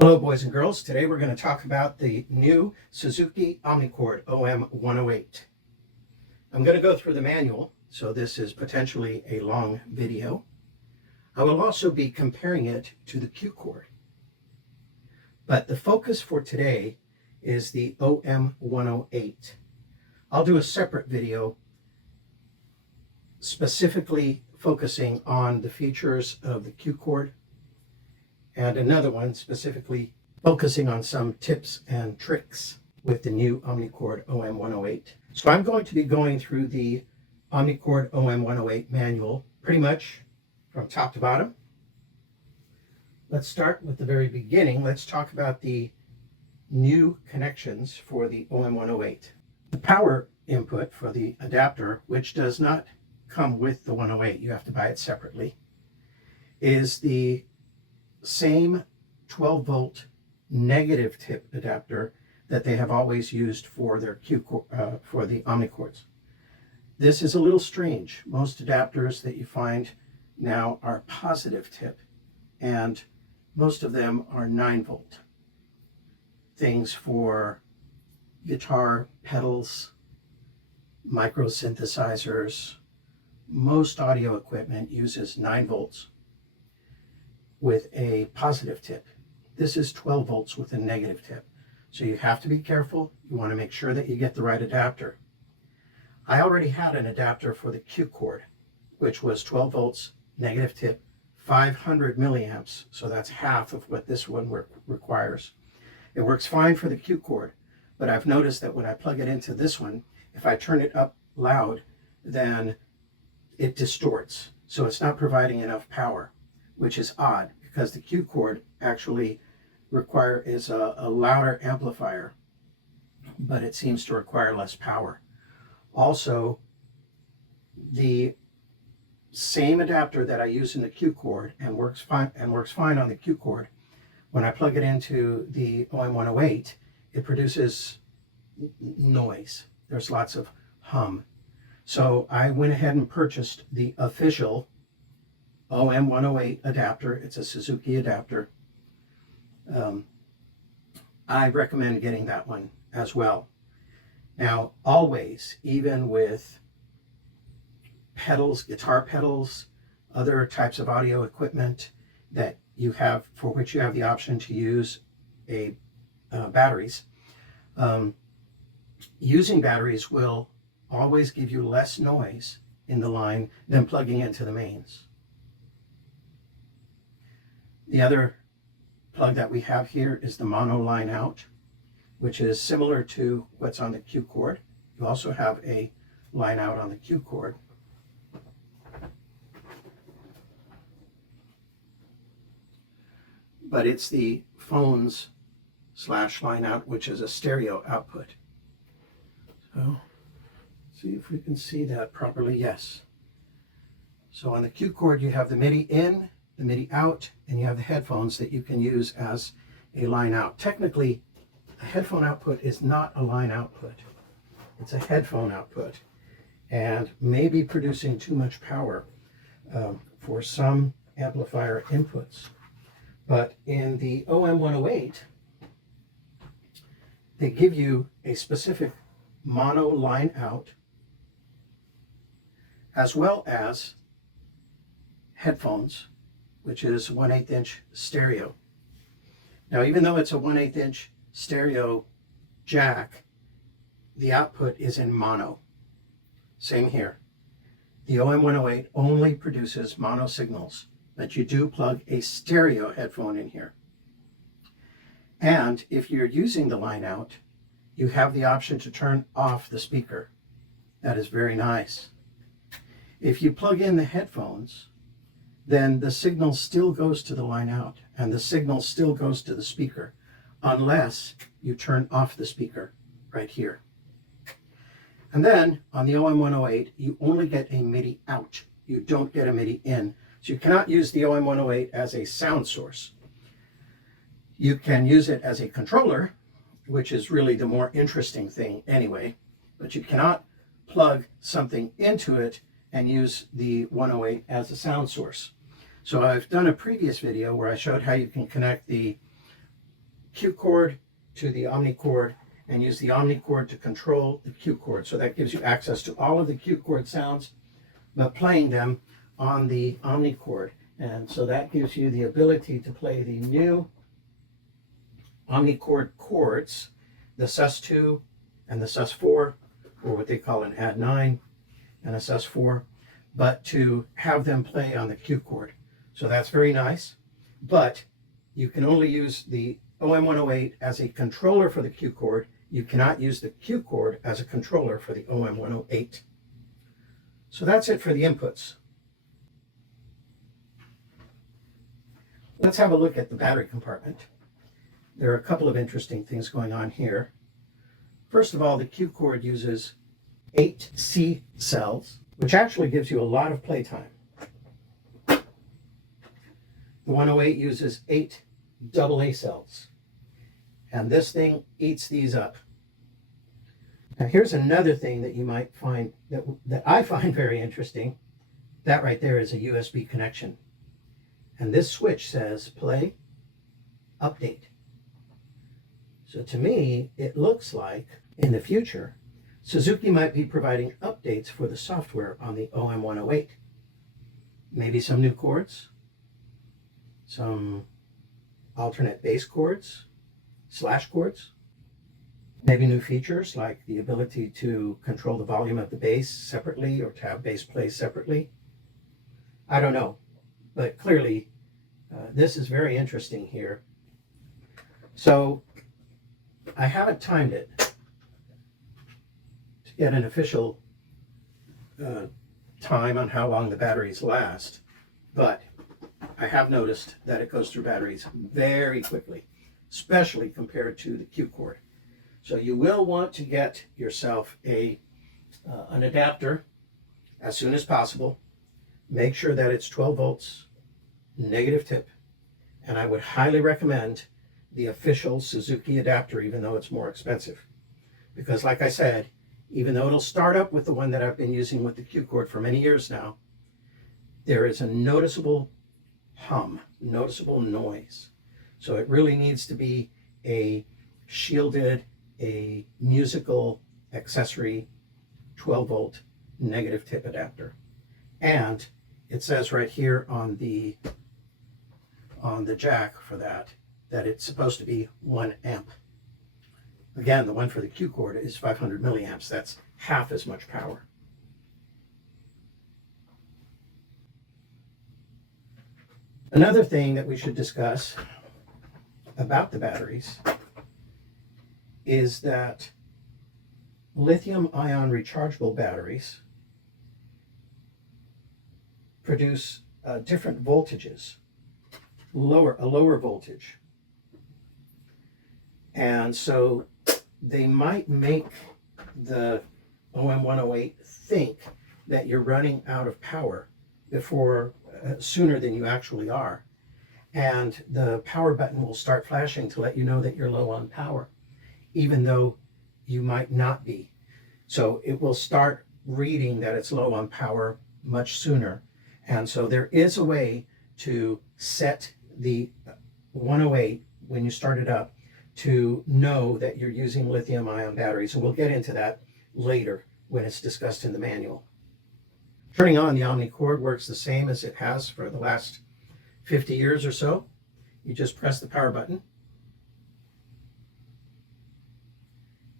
Hello boys and girls, today we're going to talk about the new Suzuki Omnichord OM-108. I'm going to go through the manual, so this is potentially a long video. I will also be comparing it to the Q Chord. But the focus for today is the OM-108. I'll do a separate video specifically focusing on the features of the Q Chord, and another one specifically focusing on some tips and tricks with the new Omnichord OM-108. So I'm going to be going through the Omnichord OM-108 manual pretty much from top to bottom. Let's start with the very beginning. Let's talk about the new connections for the OM-108. The power input for the adapter, which does not come with the 108, you have to buy it separately, is the same 12 volt negative tip adapter that they have always used for their for the Omnichords. This is a little strange. Most adapters that you find now are positive tip, and most of them are 9 volt. Things for guitar pedals, micro synthesizers, most audio equipment uses 9 volts with a positive tip. This is 12 volts with a negative tip. So you have to be careful. You want to make sure that you get the right adapter. I already had an adapter for the Q Chord, which was 12 volts, negative tip, 500 milliamps. So that's half of what this one requires. It works fine for the Q Chord, but I've noticed that when I plug it into this one, if I turn it up loud, then it distorts. So it's not providing enough power, which is odd because the Q Chord actually is a louder amplifier, but it seems to require less power. Also, the same adapter that I use in the Q Chord and works fine on the Q Chord, when I plug it into the OM-108, it produces noise. There's lots of hum. So I went ahead and purchased the official OM-108 adapter. It's a Suzuki adapter. I recommend getting that one as well. Now, always, even with pedals, guitar pedals, other types of audio equipment that you have, for which you have the option to use batteries, using batteries will always give you less noise in the line than plugging into the mains. The other plug that we have here is the mono line out, which is similar to what's on the Q Chord. You also have a line out on the Q Chord. But it's the phones / line out, which is a stereo output. So, see if we can see that properly. Yes. So on the Q Chord, you have the MIDI in, the MIDI out, and you have the headphones that you can use as a line out. Technically, a headphone output is not a line output. It's a headphone output, and maybe producing too much power for some amplifier inputs. But in the OM-108, they give you a specific mono line out, as well as headphones, which is 1/8 inch stereo. Now, even though it's a 1/8 inch stereo jack, the output is in mono. Same here. The OM-108 only produces mono signals, but you do plug a stereo headphone in here. And if you're using the line out, you have the option to turn off the speaker. That is very nice. If you plug in the headphones, then the signal still goes to the line out, and the signal still goes to the speaker, unless you turn off the speaker right here. And then on the OM-108, you only get a MIDI out. You don't get a MIDI in. So you cannot use the OM-108 as a sound source. You can use it as a controller, which is really the more interesting thing anyway, but you cannot plug something into it and use the 108 as a sound source. So I've done a previous video where I showed how you can connect the Q chord to the Omnichord and use the Omnichord to control the Q chord. So that gives you access to all of the Q chord sounds, but playing them on the Omnichord. And so that gives you the ability to play the new Omnichord chords, the sus2 and the sus4, or what they call an add9 and a sus4, but to have them play on the Q chord. So that's very nice, but you can only use the OM-108 as a controller for the Q chord. You cannot use the Q chord as a controller for the OM-108. So that's it for the inputs. Let's have a look at the battery compartment. There are a couple of interesting things going on here. First of all, the Q chord uses 8 C cells, which actually gives you a lot of playtime. The 108 uses 8 AA cells, and this thing eats these up. Now here's another thing that you might find, that I find very interesting. That right there is a USB connection. And this switch says play, update. So to me, it looks like in the future, Suzuki might be providing updates for the software on the OM-108. Maybe some new chords, some alternate bass chords, slash chords, maybe new features like the ability to control the volume of the bass separately or to have bass play separately. I don't know, but clearly this is very interesting here. So I haven't timed it to get an official time on how long the batteries last, but I have noticed that it goes through batteries very quickly, especially compared to the Q chord. So you will want to get yourself an adapter as soon as possible. Make sure that it's 12 volts, negative tip, and I would highly recommend the official Suzuki adapter, even though it's more expensive. Because like I said, even though it'll start up with the one that I've been using with the Q chord for many years now, there is a noticeable hum, noticeable noise. So it really needs to be a shielded, a musical accessory 12 volt negative tip adapter. And it says right here on the jack for that it's supposed to be 1 amp. Again, the one for the Q chord is 500 milliamps. That's half as much power. Another thing that we should discuss about the batteries is that lithium-ion rechargeable batteries produce different voltages, a lower voltage. And so they might make the OM-108 think that you're running out of power before sooner than you actually are. And the power button will start flashing to let you know that you're low on power, even though you might not be. So it will start reading that it's low on power much sooner. And so there is a way to set the 108 when you start it up to know that you're using lithium-ion batteries. And we'll get into that later when it's discussed in the manual. Turning on the Omnichord works the same as it has for the last 50 years or so. You just press the power button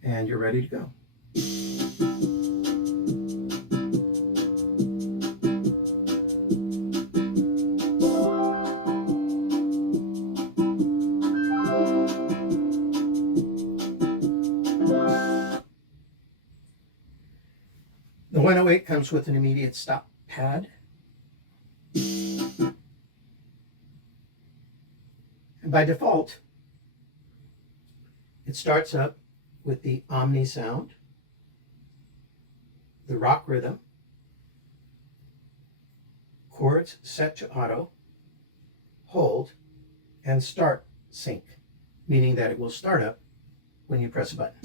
and you're ready to go. The 108 comes with an immediate stop pad. And by default, it starts up with the Omni sound, the rock rhythm, chords set to auto, hold, and start sync, meaning that it will start up when you press a button.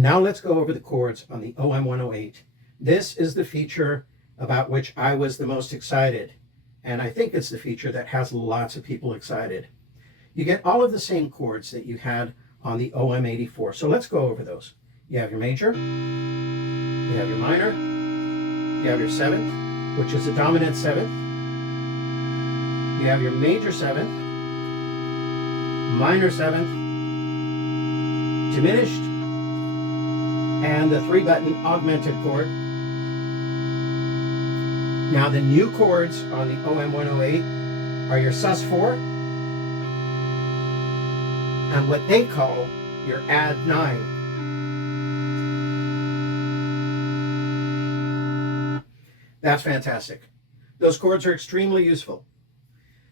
Now let's go over the chords on the OM-108 This is the feature about which I was the most excited. And I think it's the feature that has lots of people excited. You get all of the same chords that you had on the OM-84. So let's go over those. You have your major, you have your minor, you have your seventh, which is a dominant seventh. You have your major seventh, minor seventh, diminished, and the 3-button augmented chord. Now the new chords on the OM-108 are your sus4 and what they call your add 9. That's fantastic. Those chords are extremely useful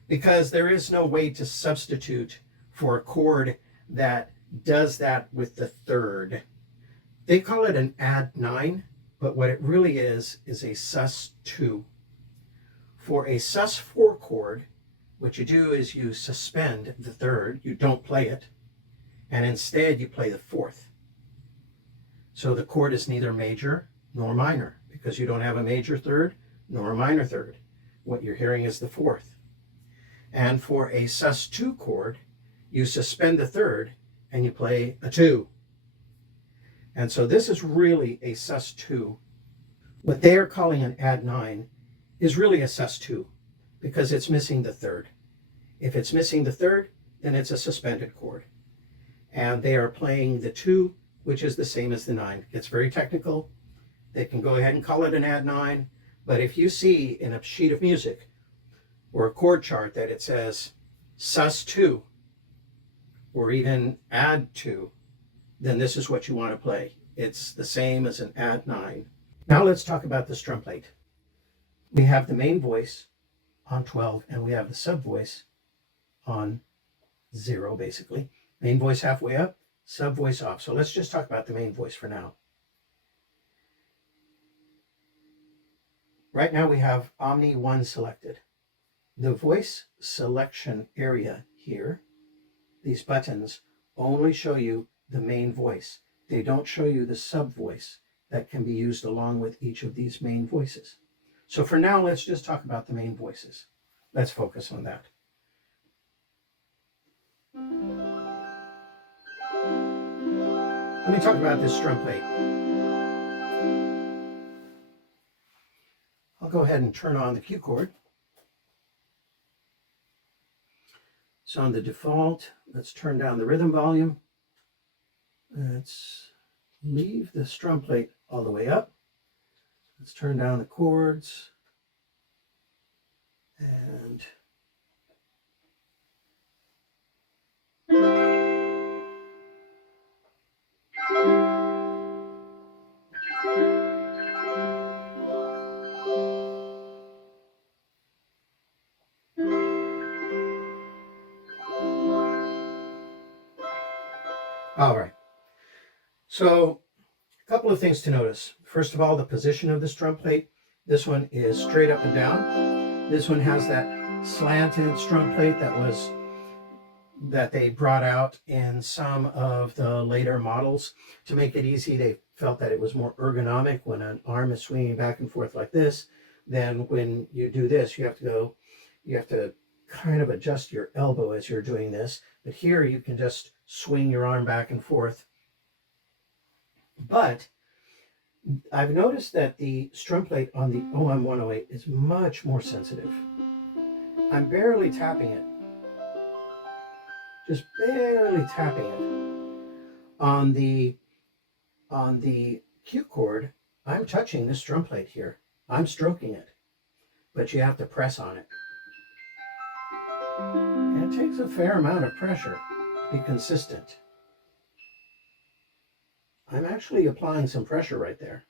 because there is no way to substitute for a chord that does that with the third. They call it an add 9, but what it really is a sus2. For a sus4 chord, what you do is you suspend the third, you don't play it, and instead you play the fourth. So the chord is neither major nor minor because you don't have a major third nor a minor third. What you're hearing is the fourth. And for a sus2 chord, you suspend the third and you play a 2. And so this is really a sus2. What they are calling an add 9 is really a sus2 because it's missing the third. If it's missing the third, then it's a suspended chord. And they are playing the 2, which is the same as the 9. It's very technical. They can go ahead and call it an add 9. But if you see in a sheet of music or a chord chart that it says sus2 or even add 2, then this is what you want to play. It's the same as an add 9. Now let's talk about the strum plate. We have the main voice on 12 and we have the sub voice on 0 basically. Main voice halfway up, sub voice off. So let's just talk about the main voice for now. Right now we have Omni 1 selected. The voice selection area here, these buttons only show you the main voice. They don't show you the sub voice that can be used along with each of these main voices. So for now, let's just talk about the main voices. Let's focus on that. Let me talk about this strum plate. I'll go ahead and turn on the Q chord. So on the default, let's turn down the rhythm volume. Let's leave the strum plate all the way up. Let's turn down the chords. And all right. So a couple of things to notice. First of all, the position of the strum plate. This one is straight up and down. This one has that slanted strum plate that they brought out in some of the later models to make it easy. They felt that it was more ergonomic when an arm is swinging back and forth like this. Then when you do this, you have to kind of adjust your elbow as you're doing this. But here you can just swing your arm back and forth. But I've noticed that the strum plate on the OM-108 is much more sensitive. I'm barely tapping it. Just barely tapping it. On the Q chord, I'm touching this strum plate here. I'm stroking it. But you have to press on it. And it takes a fair amount of pressure to be consistent. I'm actually applying some pressure right there.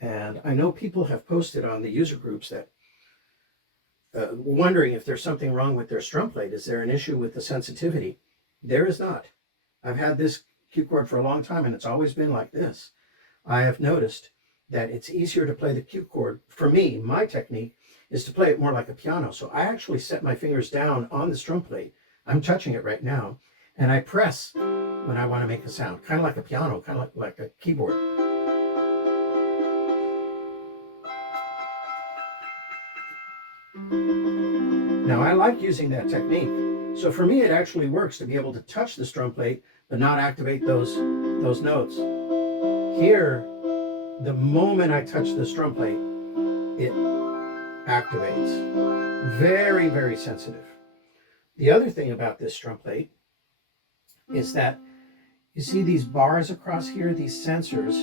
And I know people have posted on the user groups that wondering if there's something wrong with their strum plate. Is there an issue with the sensitivity? There is not. I've had this Q chord for a long time and it's always been like this. I have noticed that it's easier to play the Q chord. For me, my technique is to play it more like a piano. So I actually set my fingers down on the strum plate. I'm touching it right now. And I press when I want to make a sound, kind of like a piano, kind of like a keyboard. Now I like using that technique. So for me, it actually works to be able to touch the strum plate, but not activate those notes. Here, the moment I touch the strum plate, it activates. Very, very sensitive. The other thing about this strum plate is that you see these bars across here, these sensors,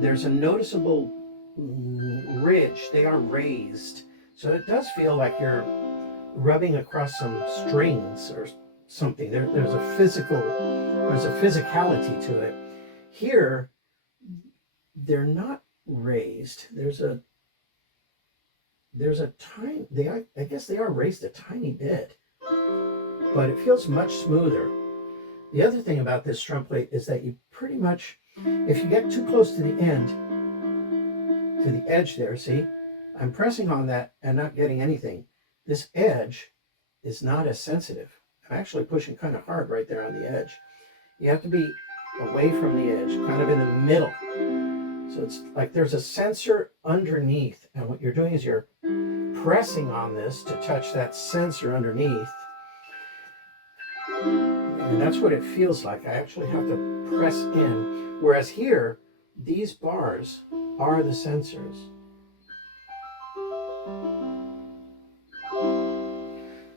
there's a noticeable ridge. They are raised. So it does feel like you're rubbing across some strings or something. There's a physicality to it. Here, they're not raised. There's a tiny, I guess they are raised a tiny bit, but it feels much smoother. The other thing about this strum plate is that you pretty much, if you get too close to the end, to the edge there, see, I'm pressing on that and not getting anything. This edge is not as sensitive. I'm actually pushing kind of hard right there on the edge. You have to be away from the edge, kind of in the middle. So it's like there's a sensor underneath, and what you're doing is you're pressing on this to touch that sensor underneath. And that's what it feels like. I actually have to press in. Whereas here, these bars are the sensors.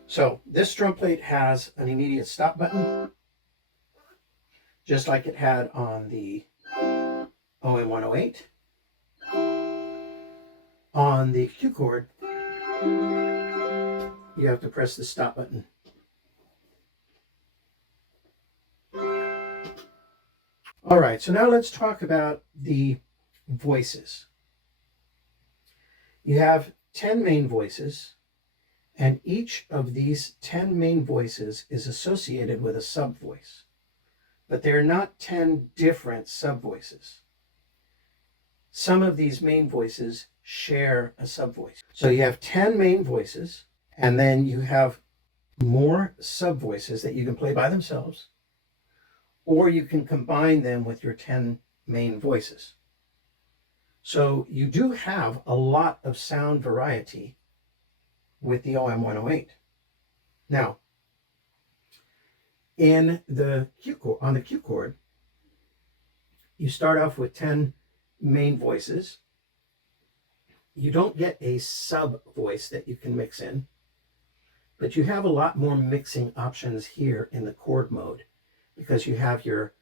So this strum plate has an immediate stop button, just like it had on the OM-108. On the Q Chord, you have to press the stop button. All right, so now let's talk about the voices. You have 10 main voices, and each of these 10 main voices is associated with a sub-voice. But they're not 10 different sub-voices. Some of these main voices share a sub-voice. So you have 10 main voices, and then you have more sub-voices that you can play by themselves, or you can combine them with your 10 main voices. So you do have a lot of sound variety with the OM-108. Now, in the Q chord, on the Q chord, you start off with 10 main voices. You don't get a sub voice that you can mix in, but you have a lot more mixing options here in the chord mode, because you have your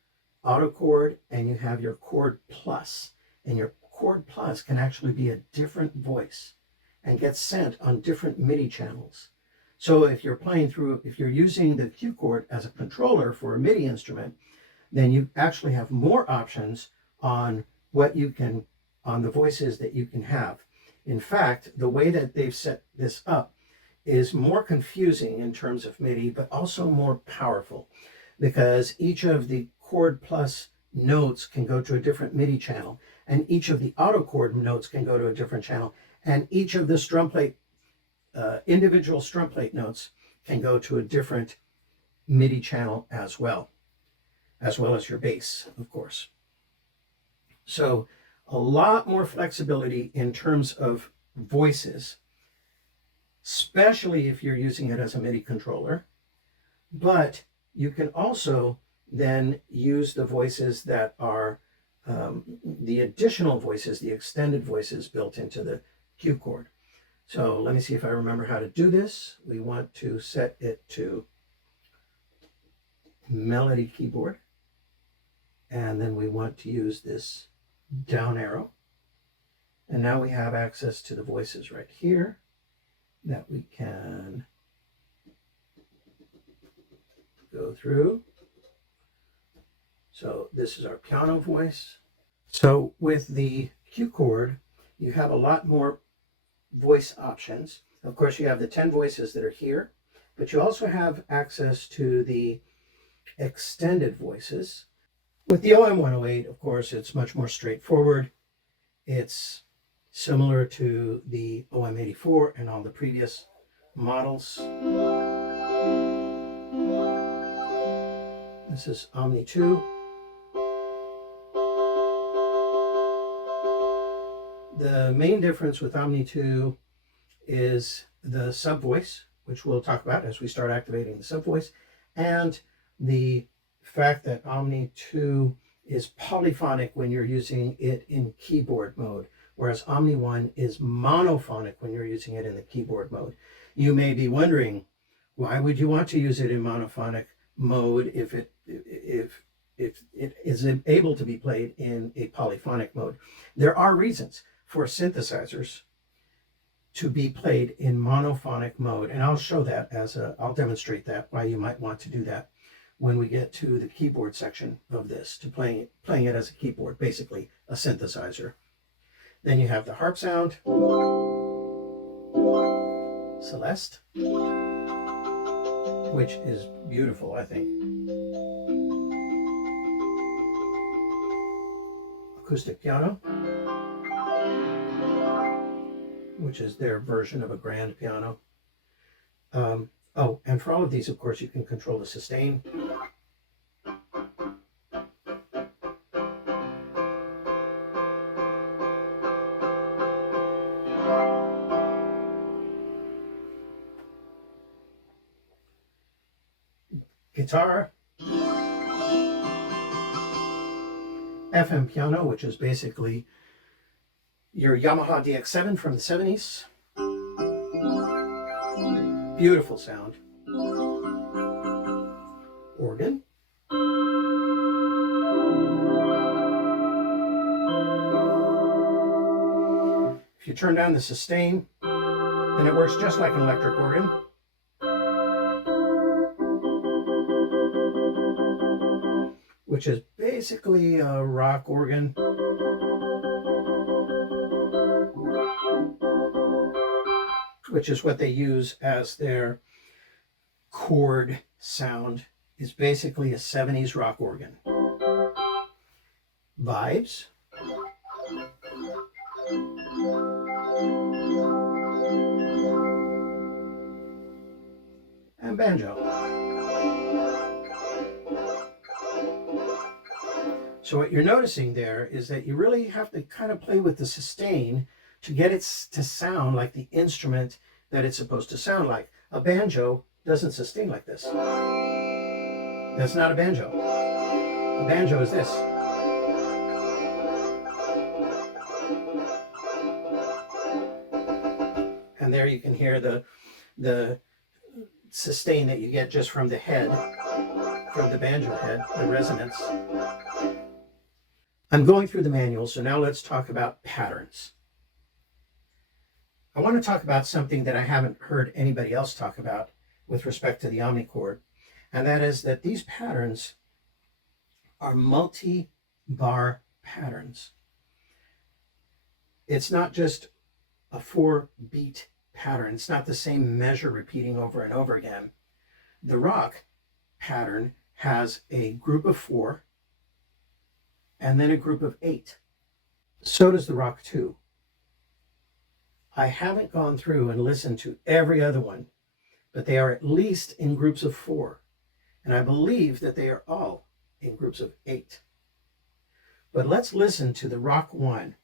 auto chord and you have your chord plus, and your chord plus can actually be a different voice and get sent on different MIDI channels. So if you're using the Q chord as a controller for a MIDI instrument, then you actually have more options on on the voices that you can have. In fact, the way that they've set this up is more confusing in terms of MIDI, but also more powerful, because each of the chord plus notes can go to a different MIDI channel, and each of the auto chord notes can go to a different channel, and each of the strum plate, individual strum plate notes can go to a different MIDI channel as well as your bass, of course. So a lot more flexibility in terms of voices, especially if you're using it as a MIDI controller. But you can also then use the voices that are the additional voices, the extended voices built into the Q chord. So let me see if I remember how to do this. We want to set it to melody keyboard, and then we want to use this down arrow. And now we have access to the voices right here that we can go through. So this is our piano voice. So with the Q chord, you have a lot more voice options. Of course, you have the 10 voices that are here, but you also have access to the extended voices. With the OM-108, of course, it's much more straightforward. It's similar to the OM-84 and all the previous models. This is Omni 2. The main difference with Omni 2 is the sub voice, which we'll talk about as we start activating the sub voice, and the fact that Omni 2 is polyphonic when you're using it in keyboard mode, whereas Omni 1 is monophonic when you're using it in the keyboard mode. You may be wondering, why would you want to use it in monophonic mode if it is able to be played in a polyphonic mode? There are reasons for synthesizers to be played in monophonic mode, and I'll show that I'll demonstrate that, why you might want to do that when we get to the keyboard section of this, to playing it as a keyboard, basically a synthesizer. Then you have the harp sound, Celeste, which is beautiful, I think. Acoustic piano, which is their version of a grand piano. Oh, and for all of these, of course, you can control the sustain. Guitar. FM piano, which is basically your Yamaha DX7 from the 70s. Beautiful sound. Organ. If you turn down the sustain, then it works just like an electric organ. Which is basically a rock organ. Which is what they use as their chord sound, is basically a 70s rock organ. Vibes. And banjo. So what you're noticing there is that you really have to kind of play with the sustain to get it to sound like the instrument that it's supposed to sound like. A banjo doesn't sustain like this. That's not a banjo. A banjo is this. And there you can hear the sustain that you get just from the head, from the banjo head, the resonance. I'm going through the manual, so now let's talk about patterns. I want to talk about something that I haven't heard anybody else talk about with respect to the Omnichord, and that is that these patterns are multi-bar patterns. It's not just a 4-beat pattern. It's not the same measure repeating over and over again. The rock pattern has a group of 4 and then a group of 8. So does the rock 2. I haven't gone through and listened to every other one, but they are at least in groups of 4. And I believe that they are all in groups of 8. But let's listen to the rock 1.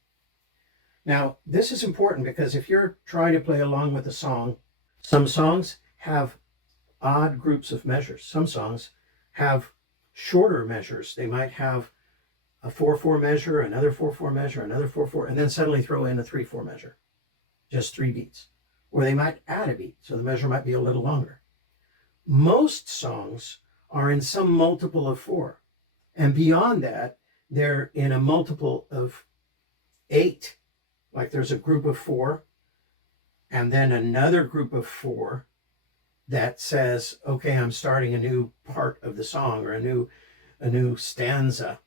Now, this is important because if you're trying to play along with a song, some songs have odd groups of measures. Some songs have shorter measures. They might have a 4/4 measure, another 4/4 measure, another 4/4, and then suddenly throw in a 3/4 measure, just 3 beats. Or they might add a beat, so the measure might be a little longer. Most songs are in some multiple of 4. And beyond that, they're in a multiple of 8. Like there's a group of 4, and then another group of 4 that says, okay, I'm starting a new part of the song or a new stanza.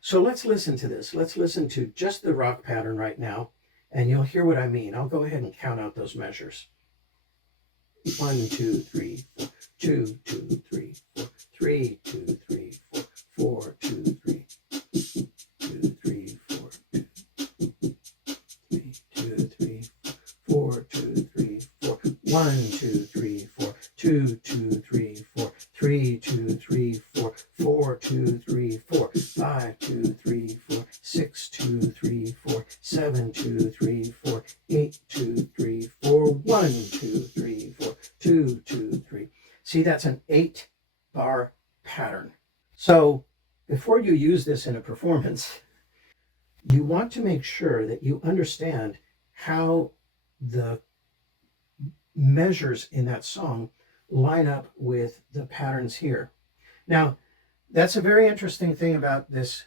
So let's listen to this. Let's listen to just the rock pattern right now, and you'll hear what I mean. I'll go ahead and count out those measures. 1, 2, 3, 4. 2, 2, 3, 4. 3, 2, 3, 4. 4, 2, 3. 2, 3, 4. 3, 2, 3, 4. 2, 3, 4. 1, 2, 3, 4. 2, 2, 3, 4. 3, 2, 3, 4. 4, 2, 3, 4. 5, 2, 3, 4. 6, 2, 3, 4. 7, 1, 2, 3, 4, 8, 2, 3, 4, 1, 2, 3, 4, 2, 2, 3. See, that's an 8-bar pattern. So before you use this in a performance, you want to make sure that you understand how the measures in that song line up with the patterns here. Now, that's a very interesting thing about this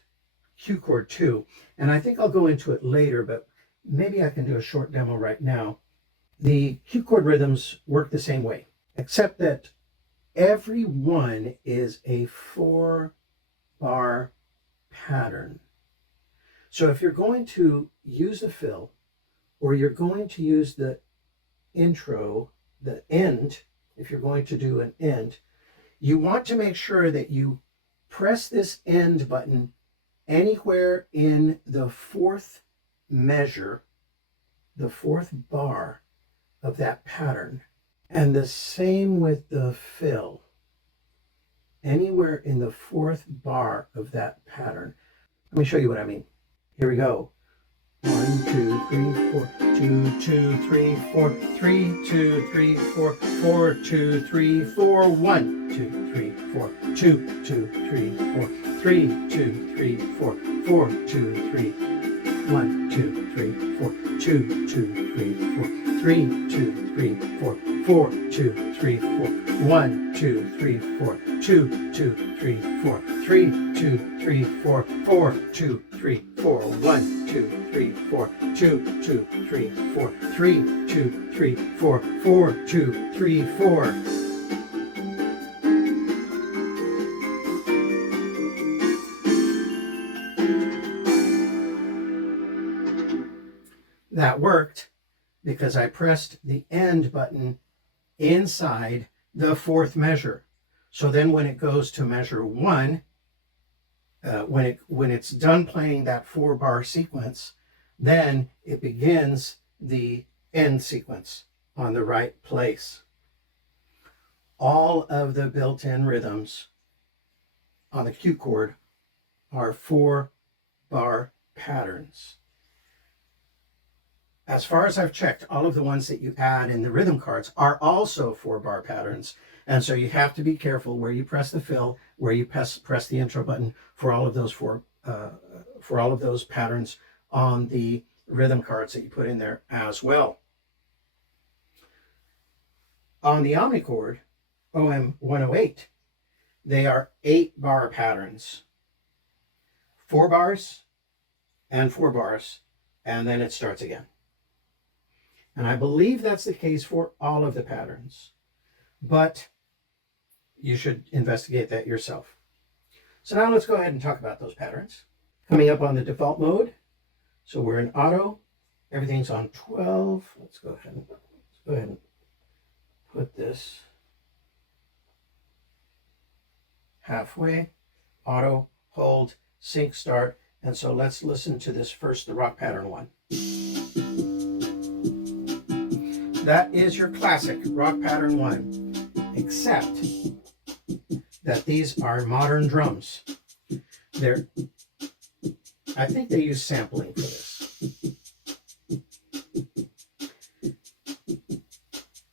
Q chord too, and I think I'll go into it later, but maybe I can do a short demo right now. The Q chord rhythms work the same way, except that every one is a 4-bar pattern. So if you're going to use a fill, or you're going to use the intro, the end, if you're going to do an end, you want to make sure that you press this end button anywhere in the 4th measure, the 4th bar of that pattern. And the same with the fill, anywhere in the 4th bar of that pattern. Let me show you what I mean. Here we go. 1, 2, 3, 4, 2, 2, 3, 4, 3, 2, 3, 4, 4, 2, 3, 4, 1, 2, 3, 4, 2, 2, 3, 4, 3, 2, 3, 4, 4, 2, 3, 1, 2, 3, 4, 2, 2, 3, 4, 3, 2, 3, 4, 4, 2, 3, 4, 1, 2, 3, 4, 2, 2, 3, 4, 3, 2, 3, 4, 4, 2, 3, 4, 1, 2, 3, 4, 2, 2, 3, 4, 3, 2, 3, 4, 4, 2, 3, 4. That worked because I pressed the end button inside the 4th measure. So then when it goes to measure 1, when it's done playing that 4-bar sequence, then it begins the end sequence on the right place. All of the built-in rhythms on the Q chord are 4-bar patterns. As far as I've checked, all of the ones that you add in the rhythm cards are also 4-bar patterns. And so you have to be careful where you press the fill, where you press the intro button for all of those for all of those patterns on the rhythm cards that you put in there as well. On the Omnichord OM-108, they are 8-bar patterns, 4 bars and 4 bars, and then it starts again. And I believe that's the case for all of the patterns, but you should investigate that yourself. So now let's go ahead and talk about those patterns. Coming up on the default mode, so we're in auto, everything's on 12. Let's go ahead and put this halfway, auto, hold, sync, start. And so let's listen to this first, the rock pattern 1. That is your classic rock pattern 1, except that these are modern drums. I think they use sampling for this.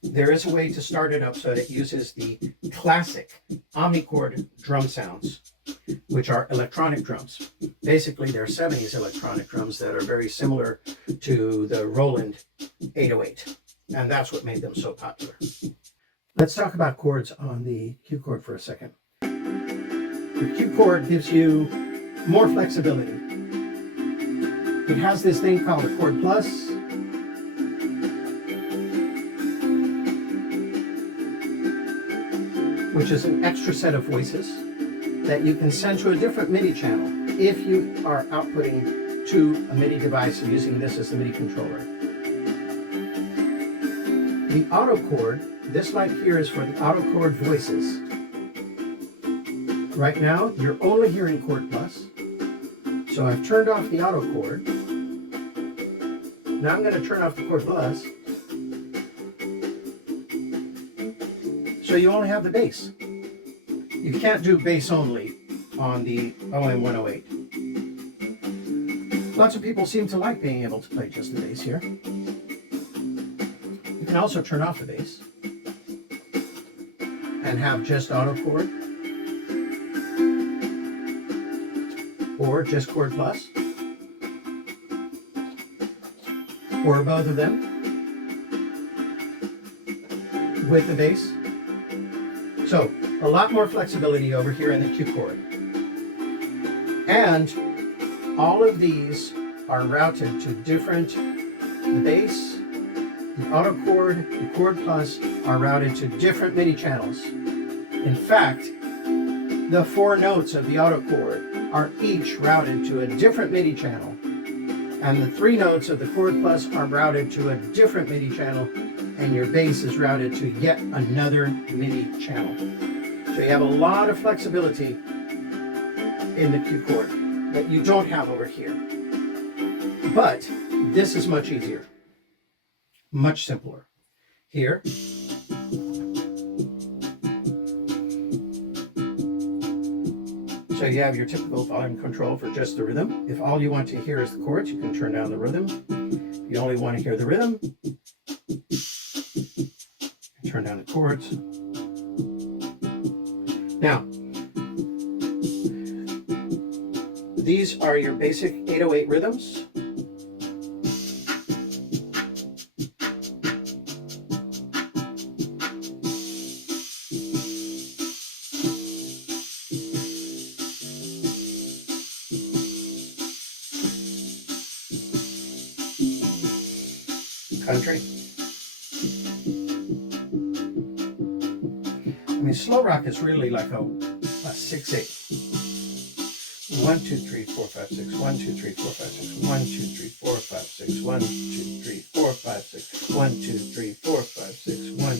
There is a way to start it up so that it uses the classic Omnichord drum sounds, which are electronic drums. Basically, they're 70s electronic drums that are very similar to the Roland 808. And that's what made them so popular. Let's talk about chords on the Q chord for a second. The Q chord gives you more flexibility. It has this thing called a chord plus, which is an extra set of voices that you can send to a different MIDI channel if you are outputting to a MIDI device and using this as the MIDI controller. The auto chord, this light here is for the auto chord voices. Right now, you're only hearing chord plus. So I've turned off the auto chord. Now I'm going to turn off the chord plus. So you only have the bass. You can't do bass only on the OM-108. Lots of people seem to like being able to play just the bass here. You can also turn off the bass and have just auto chord or just chord plus or both of them with the bass. So a lot more flexibility over here in the Q chord. And all of these are routed to different, the bass, the auto chord, the chord plus are routed to different MIDI channels. In fact, the 4 notes of the auto chord are each routed to a different MIDI channel, and the 3 notes of the chord plus are routed to a different MIDI channel, and your bass is routed to yet another MIDI channel. So you have a lot of flexibility in the Q chord that you don't have over here. But this is much easier, much simpler. Here, so you have your typical volume control for just the rhythm. If all you want to hear is the chords, you can turn down the rhythm. If you only want to hear the rhythm, turn down the chords. Now, these are your basic 808 rhythms. Country. I mean, slow rock is really like a 6/8. 1, 2, 3, 4, 5, 6. 1, 2, 3, 4, 5, 6. 1, 2, 3, 4, 5, 6. 1, 2, 3, 4, 5, 6. 1, 2, 3, 4, 5, 6. 1.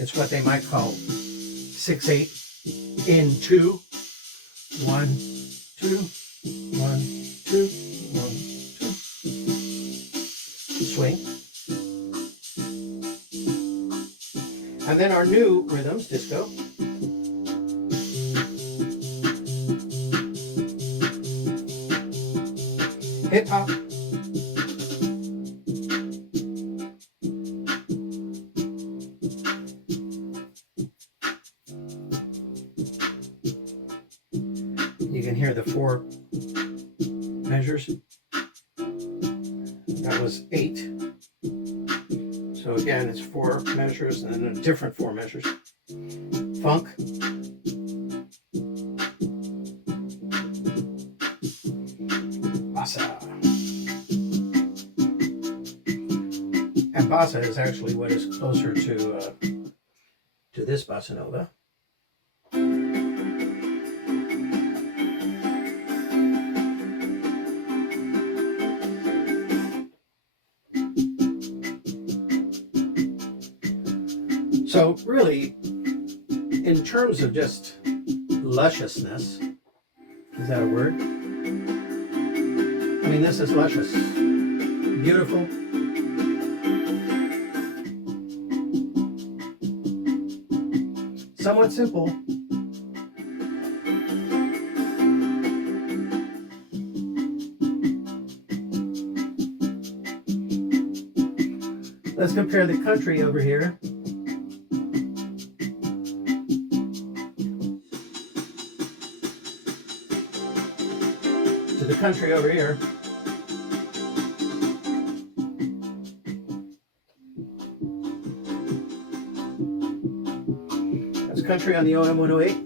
It's what they might call 6/8 in 2. 1, 2, 1, 2, 1, 2. Swing. And then our new rhythms, disco. Hip hop. You can hear the 4 measures. That was 8. So again, it's 4 measures and then different 4 measures. Funk. Bossa. And bossa is actually what is closer to this bossa nova. So really, in terms of just lusciousness, is that a word? I mean, this is luscious, beautiful. Somewhat simple. Let's compare the country over here. To the country over here. That's country on the OM-108.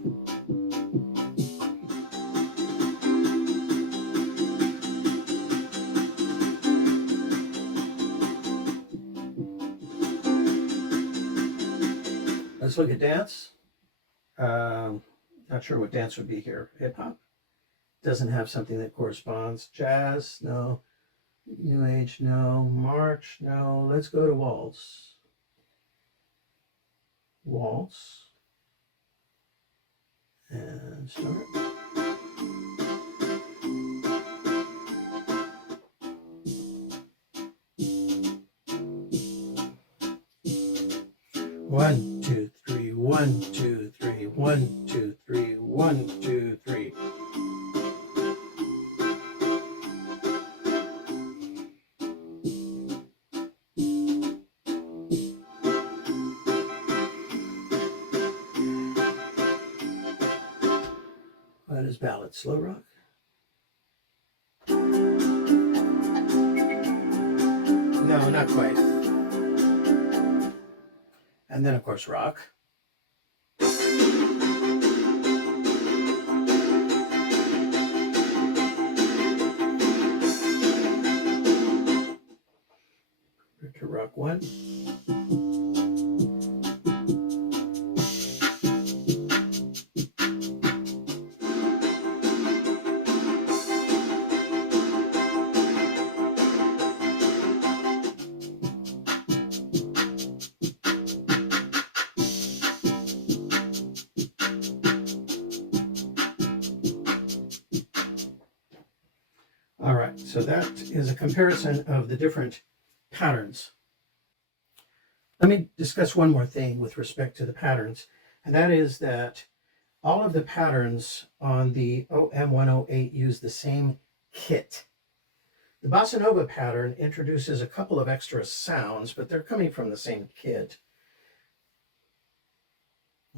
Let's look at dance. Not sure what dance would be here. Hip hop. Doesn't have something that corresponds. Jazz, no. New Age, no. March, no. Let's go to waltz. Waltz. And start. One, two, three, 1, 2, 3, 1, 2, 3, 1, 2, 3. blues ballad, slow rock. No, not quite. And then, of course, rock. To rock 1. All right, so that is a comparison of the different patterns. Let me discuss one more thing with respect to the patterns, and that is that all of the patterns on the OM-108 use the same kit. The Bossa Nova pattern introduces a couple of extra sounds, but they're coming from the same kit.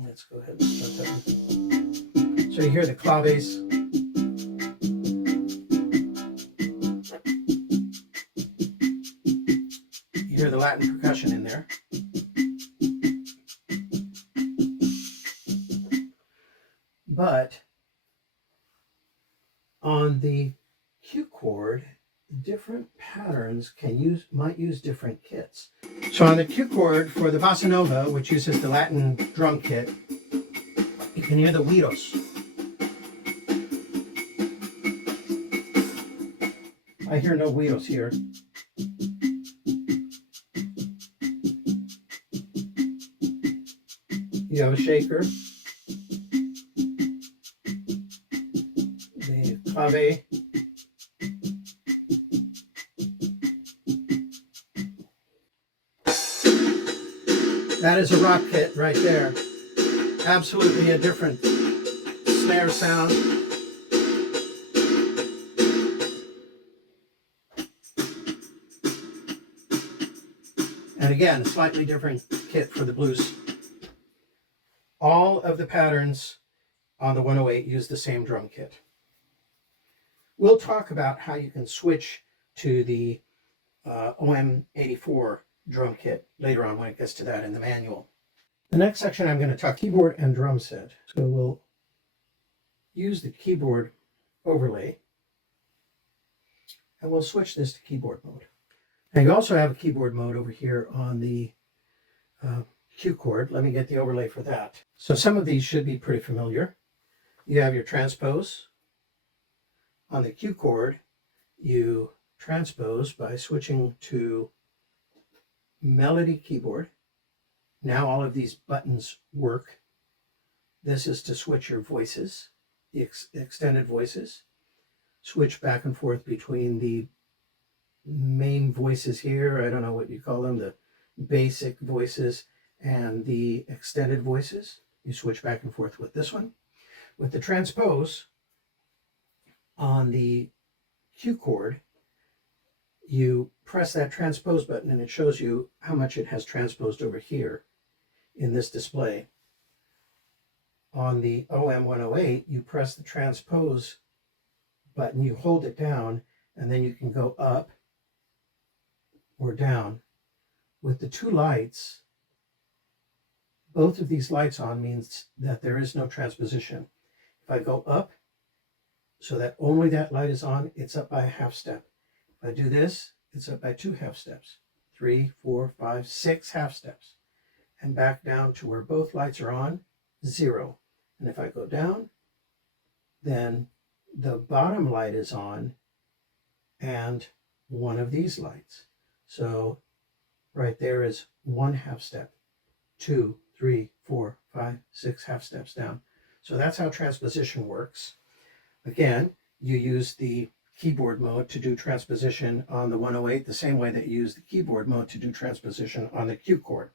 Let's go ahead and start that one. So you hear the claves. You hear the Latin percussion in there. But on the Q chord, different patterns might use different kits. So on the Q chord for the Bossa Nova, which uses the Latin drum kit, you can hear the guidos. I hear no guidos here. You have a shaker, the clave, that is a rock kit right there. Absolutely a different snare sound. And again, slightly different kit for the blues. All of the patterns on the 108 use the same drum kit. We'll talk about how you can switch to the OM-84 drum kit later on when it gets to that in the manual. The next section I'm going to talk keyboard and drum set. So we'll use the keyboard overlay and we'll switch this to keyboard mode. And you also have a keyboard mode over here on the Q chord. Let me get the overlay for that. So some of these should be pretty familiar. You have your transpose. On the Q chord, you transpose by switching to melody keyboard. Now all of these buttons work. This is to switch your voices, the extended voices. Switch back and forth between the main voices here, I don't know what you call them, the basic voices and the extended voices. You switch back and forth with this one. With the transpose on the Q chord, you press that transpose button and it shows you how much it has transposed over here in this display. On the OM-108, you press the transpose button, you hold it down, and then you can go up or down. With the two lights, both of these lights on means that there is no transposition. If I go up so that only that light is on, it's up by a half step. If I do this, it's up by 2 half steps. 3, 4, 5, 6 half steps. And back down to where both lights are on, 0. And if I go down, then the bottom light is on and one of these lights. So right there is 1 half step, 2, 3, 4, 5, 6 half steps down. So that's how transposition works. Again, you use the keyboard mode to do transposition on the 108 the same way that you use the keyboard mode to do transposition on the Q chord.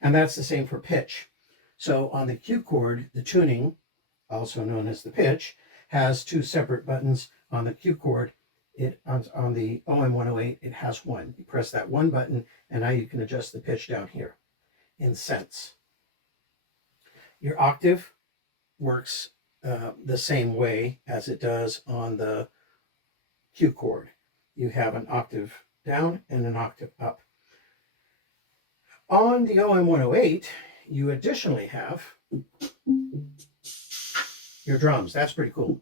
And that's the same for pitch. So on the Q chord, the tuning, also known as the pitch, has 2 separate buttons. On the Q chord, on the OM-108, it has 1. You press that 1 button, and now you can adjust the pitch down here in cents. Your octave works the same way as it does on the Q chord. You have an octave down and an octave up. On the OM-108, you additionally have your drums. That's pretty cool.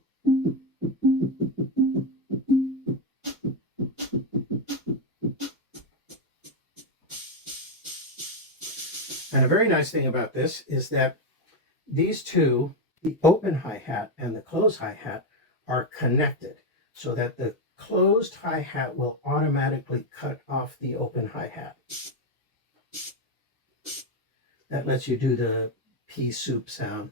And a very nice thing about this is that these two, the open hi-hat and the closed hi-hat, are connected so that the closed hi-hat will automatically cut off the open hi-hat. That lets you do the pea soup sound.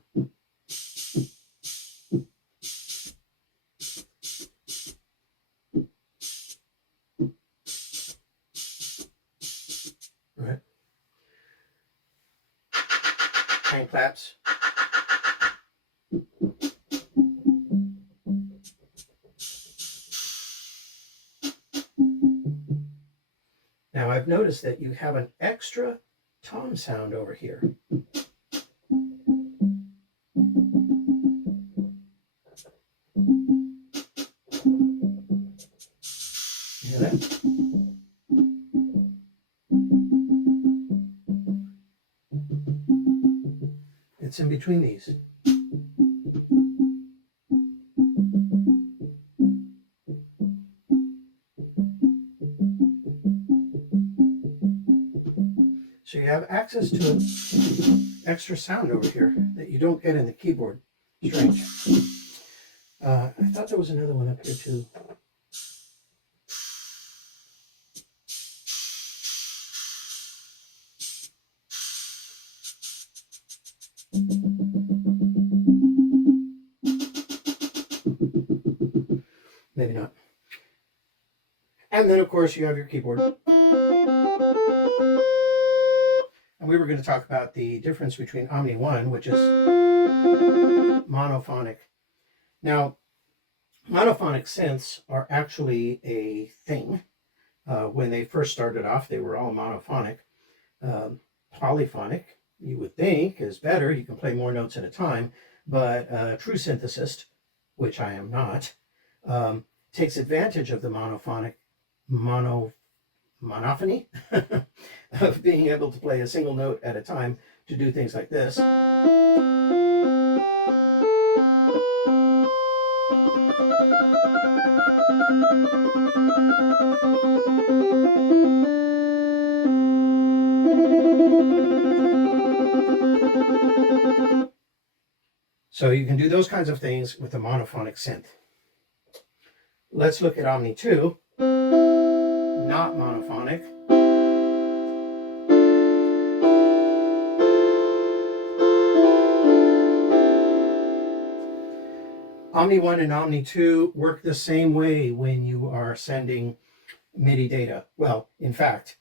Right. Hand claps. Now I've noticed that you have an extra tom sound over here. Hear that? It's in between these. So you have access to an extra sound over here that you don't get in the keyboard. Strange. I thought there was another one up here too. Maybe not. And then, of course, you have your keyboard. And we were going to talk about the difference between Omni 1, which is monophonic. Now, monophonic synths are actually a thing. When they first started off, they were all monophonic. Polyphonic, you would think, is better. You can play more notes at a time. But a true synthesist, which I am not, takes advantage of the monophony of being able to play a single note at a time to do things like this. So you can do those kinds of things with a monophonic synth. Let's look at Omni 2, not monophonic. Omni 1 and Omni 2 work the same way when you are sending MIDI data. Well, in fact,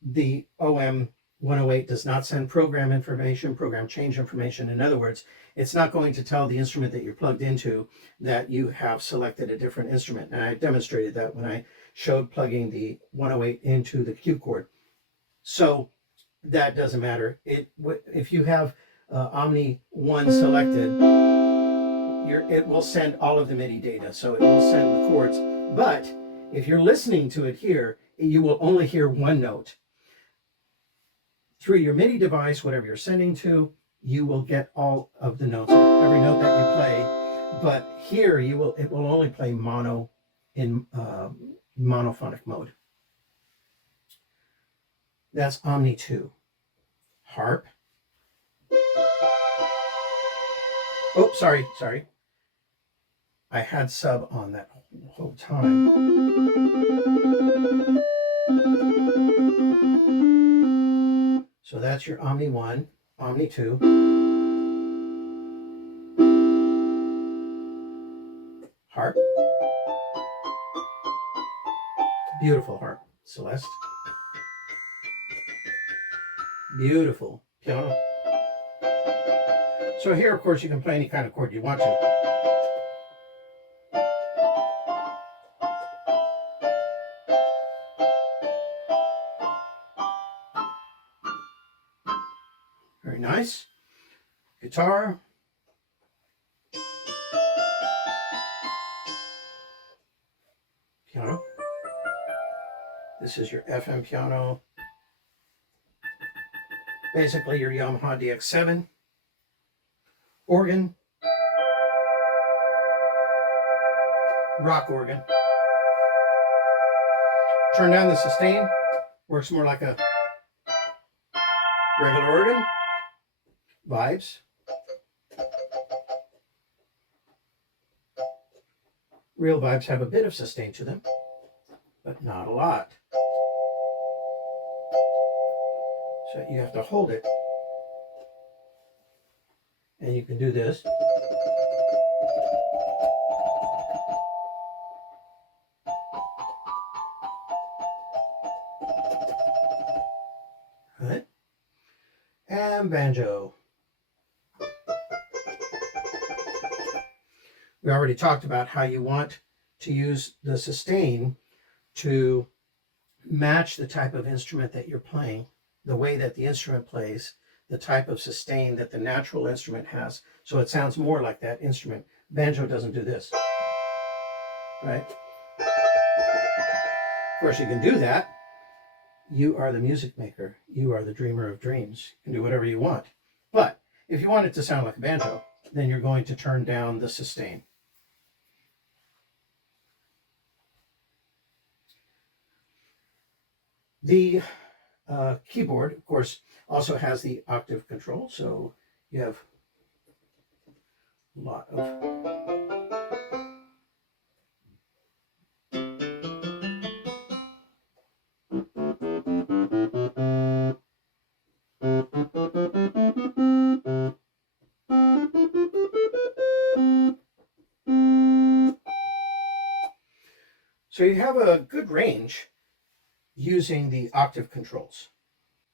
the OM-108 does not send program information, program change information. In other words, it's not going to tell the instrument that you're plugged into that you have selected a different instrument. And I demonstrated that when I showed plugging the 108 into the Q chord. So that doesn't matter. If you have Omni 1 selected, it will send all of the MIDI data. So it will send the chords. But if you're listening to it here, you will only hear one note. Through your MIDI device, whatever you're sending to, you will get all of the notes, every note that you play. But here, it will only play mono in monophonic mode. That's Omni 2. Harp. Oh, sorry. I had sub on that whole time. So that's your Omni 1, Omni 2. Harp. Beautiful harp. Celeste. Beautiful piano. So here, of course, you can play any kind of chord you want to. Very nice. Guitar. This is your FM piano. Basically your Yamaha DX7. Organ. Rock organ. Turn down the sustain. Works more like a regular organ. Vibes. Real vibes have a bit of sustain to them, but not a lot. So you have to hold it. And you can do this. Right? And banjo. We already talked about how you want to use the sustain to match the type of instrument that you're playing, the way that the instrument plays, the type of sustain that the natural instrument has. So it sounds more like that instrument. Banjo doesn't do this, right? Of course, you can do that. You are the music maker. You are the dreamer of dreams. You can do whatever you want. But if you want it to sound like a banjo, then you're going to turn down the sustain. The keyboard, of course, also has the octave control, so you have a lot of so you have a good range using the octave controls.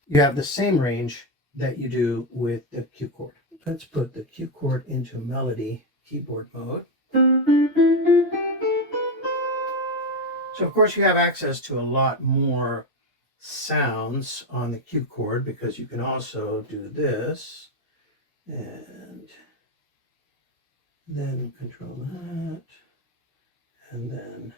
You have the same range that you do with the Q chord. Let's put the Q chord into melody keyboard mode. So of course you have access to a lot more sounds on the Q chord because you can also do this and then control that and then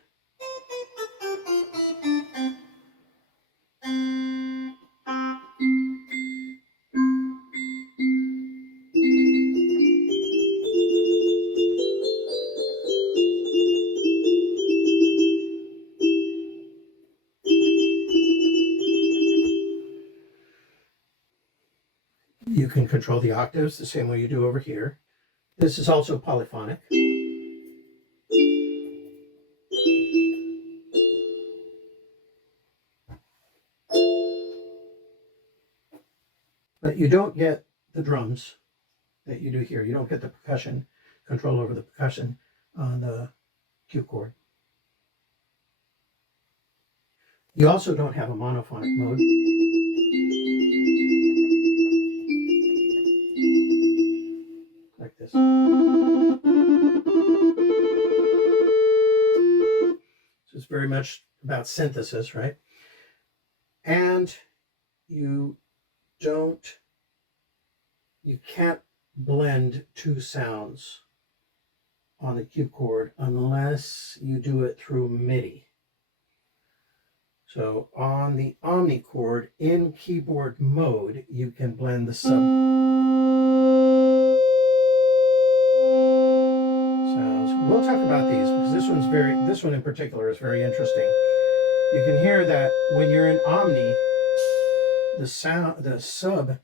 you can control the octaves the same way you do over here. This is also polyphonic. But you don't get the drums that you do here. You don't get the percussion, control over the percussion on the Q chord. You also don't have a monophonic mode. Like this. So it's very much about synthesis, right? And you can't blend two sounds on the Q chord unless you do it through MIDI. So on the Omnichord in keyboard mode, you can blend the sub sounds. We'll talk about these because this one in particular is very interesting. You can hear that when you're in Omni, the sub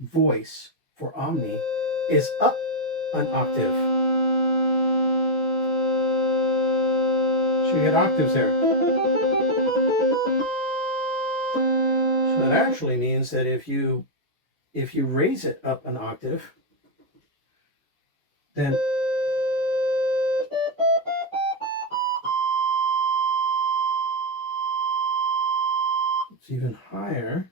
voice for Omni is up an octave. So you get octaves there. So that actually means that if you raise it up an octave, then it's even higher.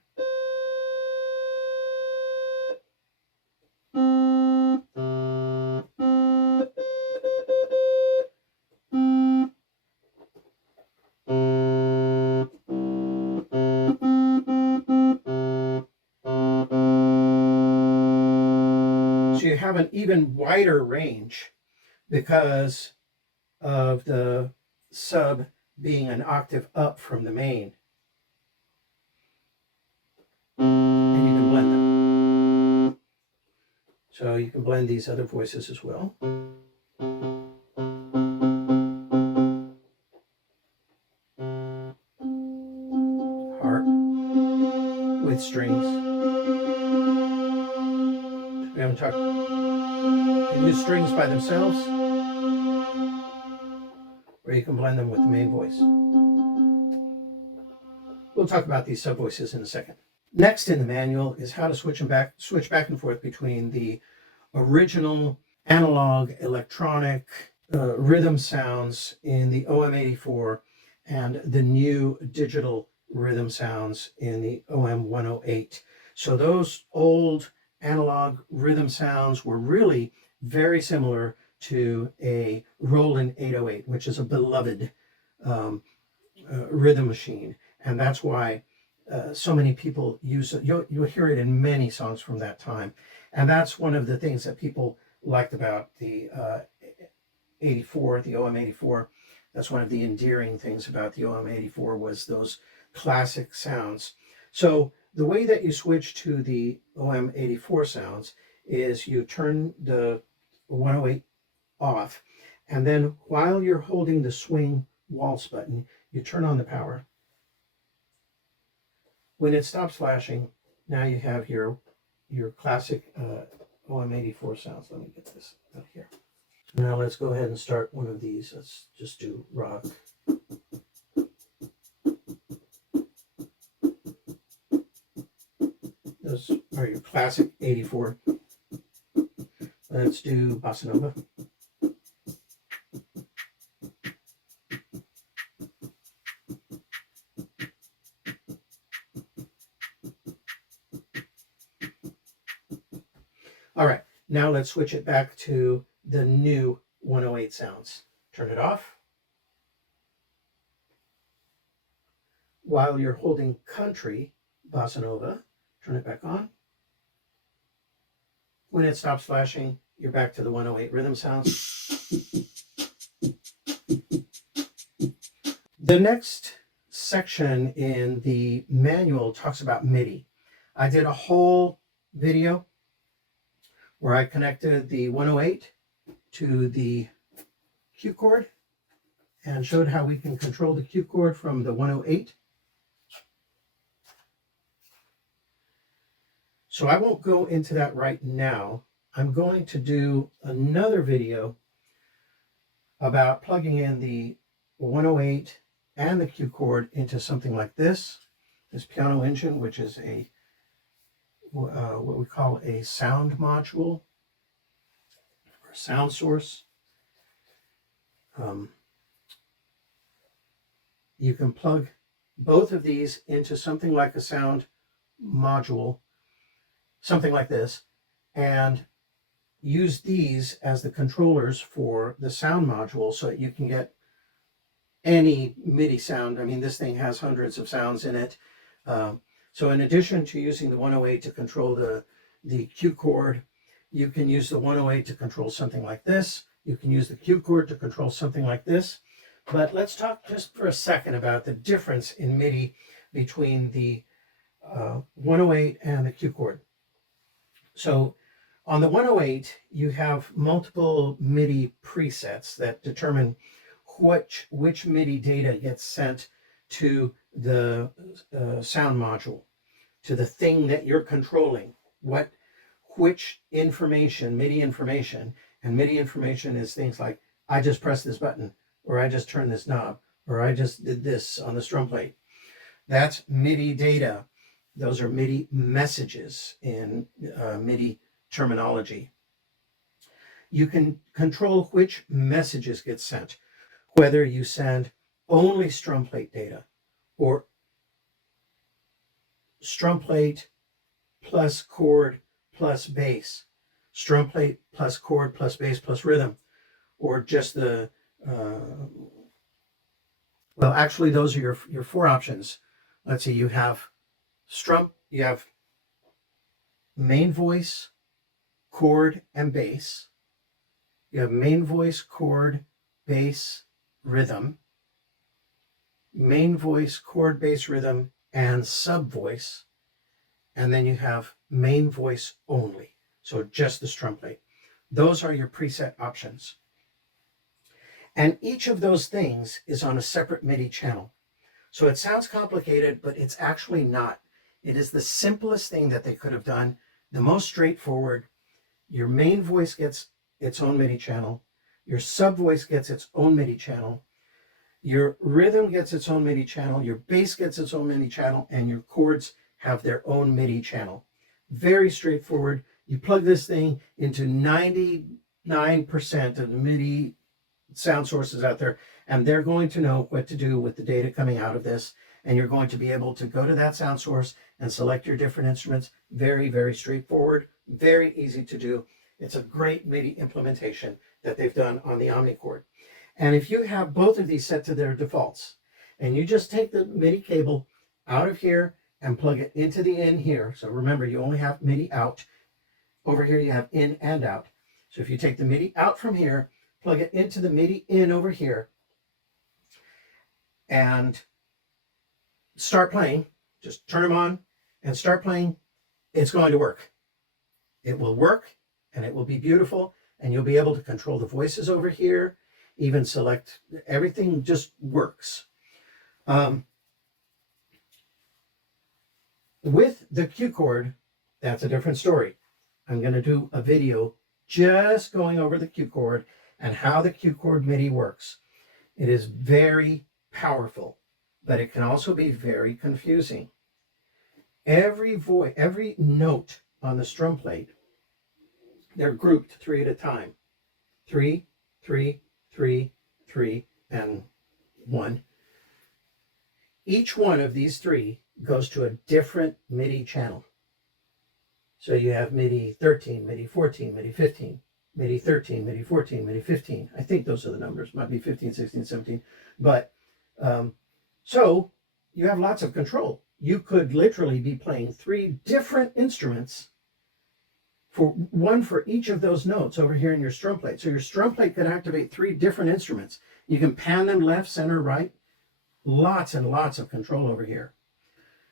So you have an even wider range because of the sub being an octave up from the main. And you can blend them. So you can blend these other voices as well. Harp with strings. We haven't talked. You can use strings by themselves, or you can blend them with the main voice. We'll talk about these sub voices in a second. Next in the manual is how to switch back and forth between the original analog electronic rhythm sounds in the OM-84 and the new digital rhythm sounds in the OM-108. So those old analog rhythm sounds were really very similar to a Roland 808, which is a beloved rhythm machine. And that's why so many people use it. You'll hear it in many songs from that time. And that's one of the things that people liked about the 84, the OM-84. That's one of the endearing things about the OM-84 was those classic sounds. So the way that you switch to the OM-84 sounds is you turn the 108 off, and then while you're holding the swing waltz button, you turn on the power. When it stops flashing, now you have your classic OM-84 sounds. Let me get this out here. Now let's go ahead and start one of these. Let's just do rock. Those are your classic 84. Let's do bossa nova. All right, now let's switch it back to the new 108 sounds. Turn it off. While you're holding country bossa nova, turn it back on. When it stops flashing, you're back to the 108 rhythm sounds. The next section in the manual talks about MIDI. I did a whole video where I connected the 108 to the Q chord and showed how we can control the Q chord from the 108. So I won't go into that right now. I'm going to do another video about plugging in the 108 and the Q chord into something like this piano engine, which is a what we call a sound module or sound source. You can plug both of these into something like a sound module, something like this, and use these as the controllers for the sound module so that you can get any MIDI sound. I mean, this thing has hundreds of sounds in it. So in addition to using the 108 to control the Q chord, you can use the 108 to control something like this. You can use the Q chord to control something like this. But let's talk just for a second about the difference in MIDI between the 108 and the Q chord. So on the 108, you have multiple MIDI presets that determine which MIDI data gets sent to the sound module, to the thing that you're controlling, which information, MIDI information, and MIDI information is things like, I just pressed this button, or I just turned this knob, or I just did this on the strum plate. That's MIDI data. Those are MIDI messages in MIDI terminology. You can control which messages get sent, whether you send only strum plate data or strum plate plus chord plus bass, strum plate plus chord plus bass plus rhythm, or just the, well, actually those are your four options. Let's see, you have you have main voice, chord, and bass. You have main voice, chord, bass, rhythm. main voice, chord, bass, rhythm, and sub voice. And then you have main voice only. So just the strum plate. Those are your preset options. And each of those things is on a separate MIDI channel. So it sounds complicated, but it's actually not. It is the simplest thing that they could have done, the most straightforward. Your main voice gets its own MIDI channel. Your sub voice gets its own MIDI channel. Your rhythm gets its own MIDI channel. Your bass gets its own MIDI channel. And your chords have their own MIDI channel. Very straightforward. You plug this thing into 99% of the MIDI sound sources out there, and they're going to know what to do with the data coming out of this. And you're going to be able to go to that sound source and select your different instruments. Very, very straightforward, very easy to do. It's a great MIDI implementation that they've done on the Omnichord. And if you have both of these set to their defaults, and you just take the MIDI cable out of here and plug it into the in here. So remember, you only have MIDI out. Over here, you have in and out. So if you take the MIDI out from here, plug it into the MIDI in over here, and start playing, just turn them on and start playing, it's going to work. It will work, and it will be beautiful, and you'll be able to control the voices over here, even select, everything just works. With the Q Chord, that's a different story. I'm going to do a video just going over the Q Chord and how the Q Chord MIDI works. It is very powerful, but it can also be very confusing. Every note on the strum plate, they're grouped 3 at a time. 3, 3, 3, 3, and 1. Each one of these 3 goes to a different MIDI channel. So you have MIDI 13, MIDI 14, MIDI 15, MIDI 13, MIDI 14, MIDI 15. I think those are the numbers. Might be 15, 16, 17. But so you have lots of control. You could literally be playing 3 different instruments, one for each of those notes over here in your strum plate. So your strum plate could activate 3 different instruments. You can pan them left, center, right. Lots and lots of control over here.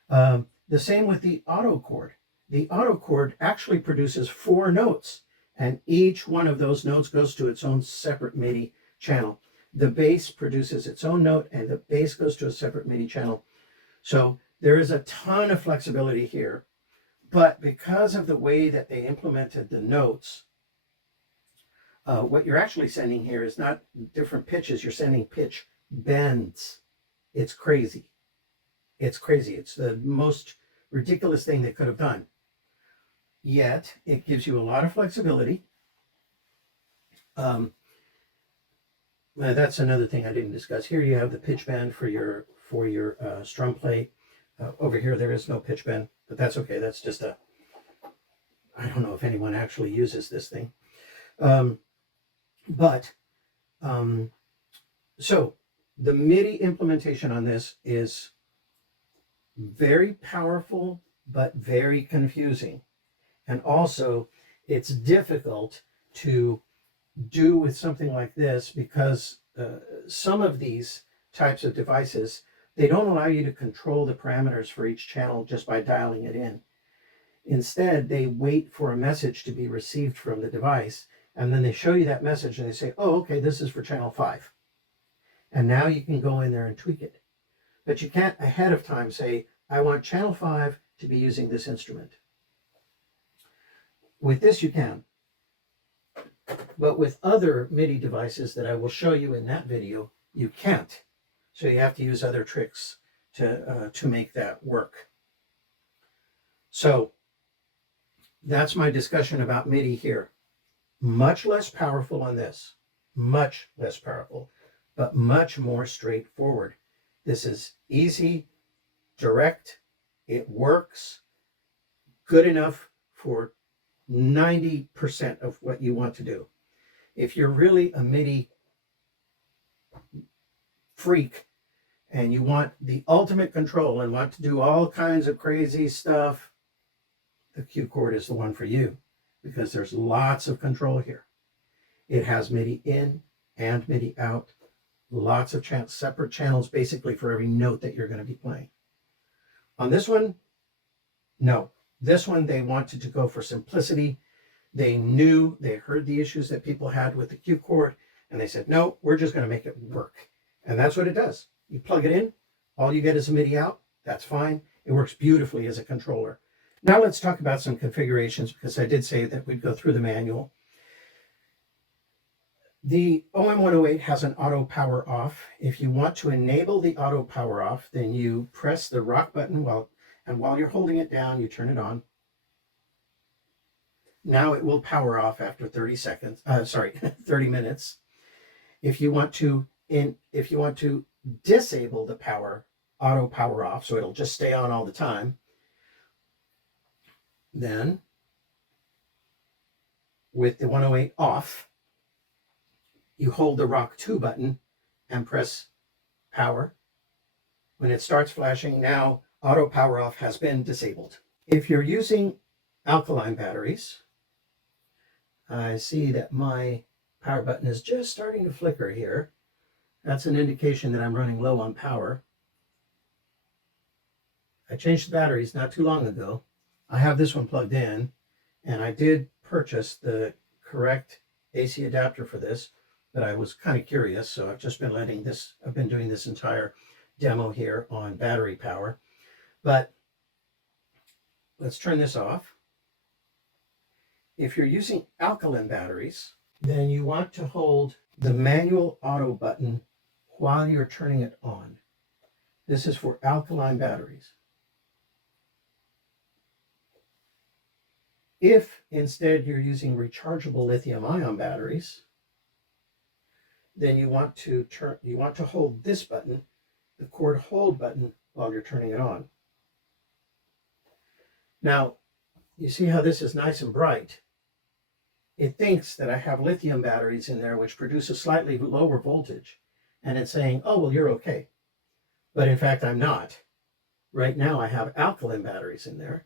The same with the auto chord. The auto chord actually produces 4 notes, and each one of those notes goes to its own separate MIDI channel. The bass produces its own note, and the bass goes to a separate MIDI channel. So there is a ton of flexibility here, but because of the way that they implemented the notes, what you're actually sending here is not different pitches, you're sending pitch bends. It's crazy. It's crazy. It's the most ridiculous thing they could have done. Yet it gives you a lot of flexibility. That's another thing I didn't discuss. Here you have the pitch bend for your strum plate. Over here there is no pitch bend, but that's okay. That's just I don't know if anyone actually uses this thing. So the MIDI implementation on this is very powerful, but very confusing. And also, it's difficult to do with something like this because some of these types of devices, they don't allow you to control the parameters for each channel just by dialing it in. Instead, they wait for a message to be received from the device, and then they show you that message and they say, oh, okay, this is for channel 5. And now you can go in there and tweak it. But you can't ahead of time say, I want channel 5 to be using this instrument. With this you can. But with other MIDI devices that I will show you in that video, you can't. So you have to use other tricks to make that work. So that's my discussion about MIDI here. Much less powerful on this. Much less powerful, but much more straightforward. This is easy, direct, it works, good enough for 90% of what you want to do. If you're really a MIDI freak and you want the ultimate control and want to do all kinds of crazy stuff, the Q Chord is the one for you because there's lots of control here. It has MIDI in and MIDI out, lots of separate channels basically for every note that you're going to be playing. On this one, no. This one, they wanted to go for simplicity. They heard the issues that people had with the Q Chord, and they said, no, we're just going to make it work. And that's what it does. You plug it in, all you get is a MIDI out. That's fine. It works beautifully as a controller. Now let's talk about some configurations, because I did say that we'd go through the manual. The OM-108 has an auto power off. If you want to enable the auto power off, then you press the rock button while you're holding it down, you turn it on. Now it will power off after 30 minutes. If you want to disable the auto power off, so it'll just stay on all the time, then with the 108 off, you hold the Rock 2 button and press power. When it starts flashing, now auto power off has been disabled. If you're using alkaline batteries, I see that my power button is just starting to flicker here. That's an indication that I'm running low on power. I changed the batteries not too long ago. I have this one plugged in, and I did purchase the correct AC adapter for this, but I was kind of curious, so I've just been I've been doing this entire demo here on battery power. But let's turn this off. If you're using alkaline batteries, then you want to hold the manual auto button while you're turning it on. This is for alkaline batteries. If instead you're using rechargeable lithium-ion batteries, then you want to hold this button, the chord hold button, while you're turning it on. Now, you see how this is nice and bright. It thinks that I have lithium batteries in there which produce a slightly lower voltage, and it's saying, oh, well, you're okay. But in fact, I'm not. Right now, I have alkaline batteries in there.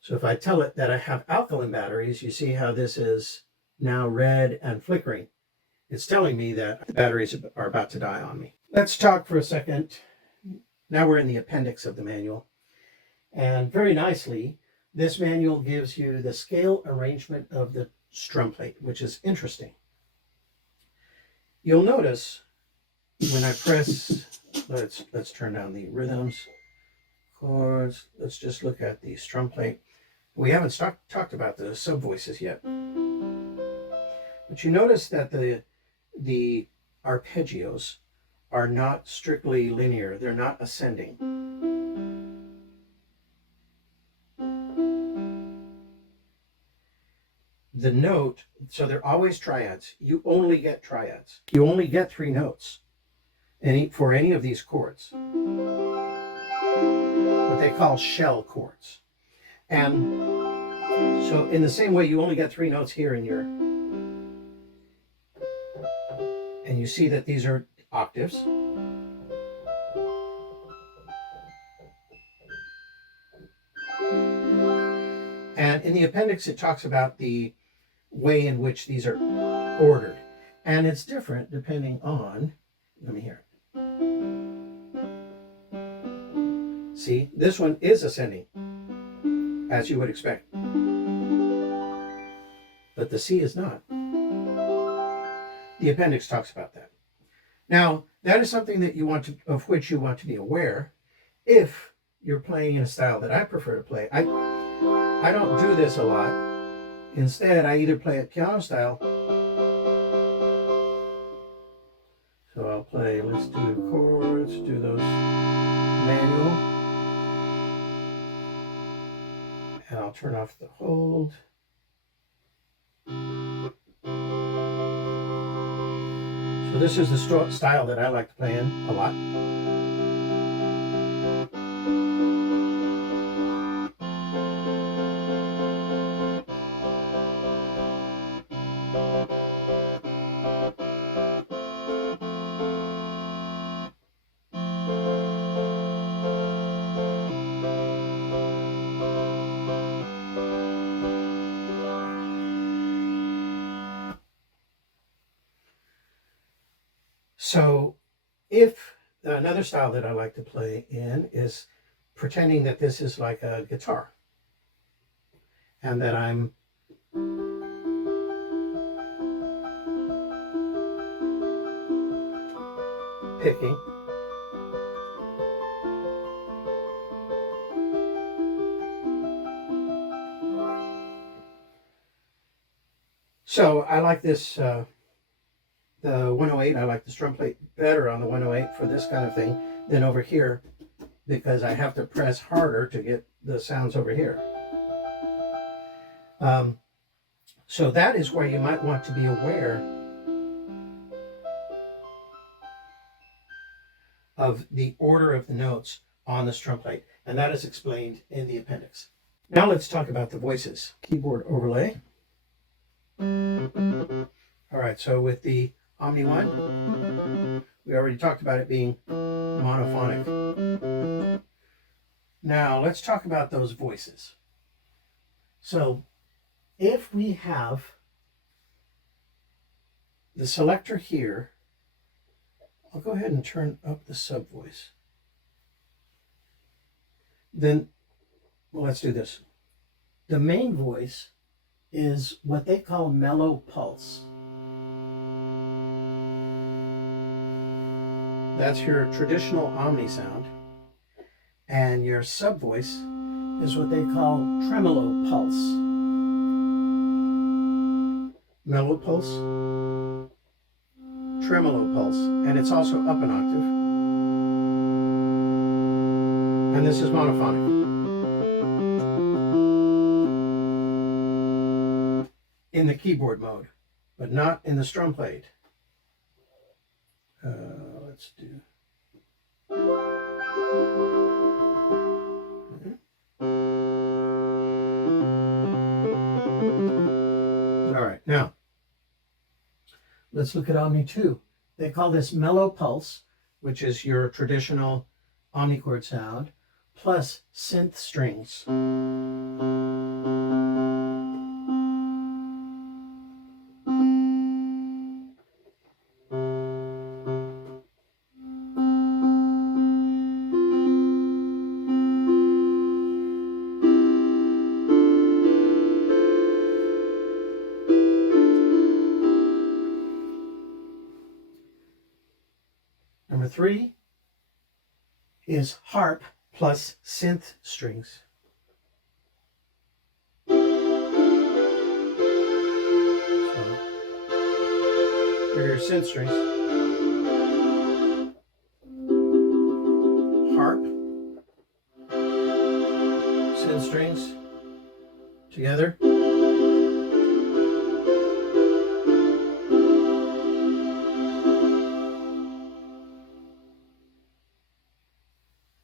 So if I tell it that I have alkaline batteries, you see how this is now red and flickering. It's telling me that the batteries are about to die on me. Let's talk for a second. Now we're in the appendix of the manual. And very nicely, this manual gives you the scale arrangement of the strum plate, which is interesting. You'll notice when I press, let's turn down the rhythms, chords. Let's just look at the strum plate. We haven't talked about the sub voices yet. But you notice that the arpeggios are not strictly linear. They're not ascending. The note, so they're always triads. You only get triads. You only get 3 notes for any of these chords. What they call shell chords. And so in the same way, you only get 3 notes here in your, and you see that these are octaves. And in the appendix, it talks about the way in which these are ordered. And it's different depending on, let me hear it. See, this one is ascending, as you would expect. But the C is not. The appendix talks about that. Now, that is something that of which you want to be aware if you're playing in a style that I prefer to play. I don't do this a lot. Instead, I either play it piano style. So I'll play, let's do chords, do those manual. And I'll turn off the hold. So this is the style that I like to play in a lot. So if another style that I like to play in is pretending that this is like a guitar and that I'm picking. So I like this, the 108, I like the strum plate better on the 108 for this kind of thing than over here, because I have to press harder to get the sounds over here. So that is where you might want to be aware of the order of the notes on the strum plate, and that is explained in the appendix. Now let's talk about the voices. Keyboard overlay. All right, so with the Omni 1, we already talked about it being monophonic. Now let's talk about those voices. So if we have the selector here, I'll go ahead and turn up the sub voice. Then, well, let's do this. The main voice is what they call mellow pulse. That's your traditional Omni sound. And your sub voice is what they call tremolo pulse. Mellow pulse, tremolo pulse, and it's also up an octave. And this is monophonic. In the keyboard mode, but not in the strum plate. Let's do. All right, now let's look at Omni 2. They call this mellow pulse, which is your traditional Omnichord sound, plus synth strings. Number 3 is harp plus synth strings. So, here are your synth strings. Harp, synth strings together.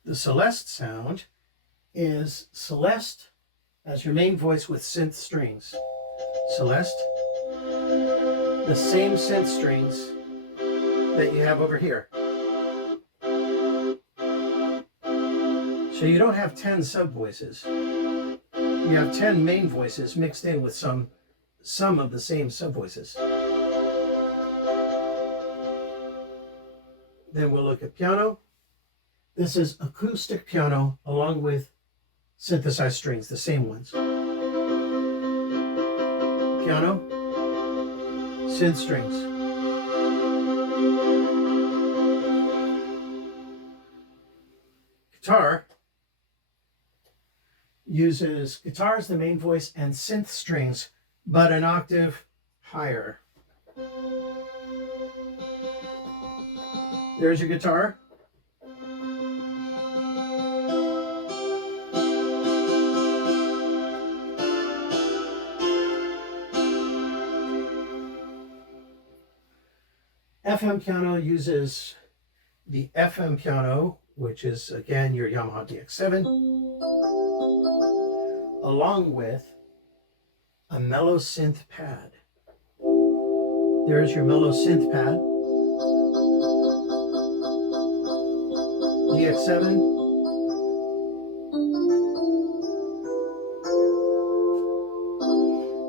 The Celeste sound is Celeste as your main voice with synth strings. Celeste, the same synth strings that you have over here. So you don't have 10 sub voices. You have 10 main voices mixed in with some of the same sub voices. Then we'll look at piano. This is acoustic piano along with synthesized strings, the same ones. Piano, synth strings. Guitar uses guitar as the main voice and synth strings, but an octave higher. There's your guitar. FM piano uses the FM piano, which is again your Yamaha DX7, along with a mellow synth pad. There's your mellow synth pad. DX7.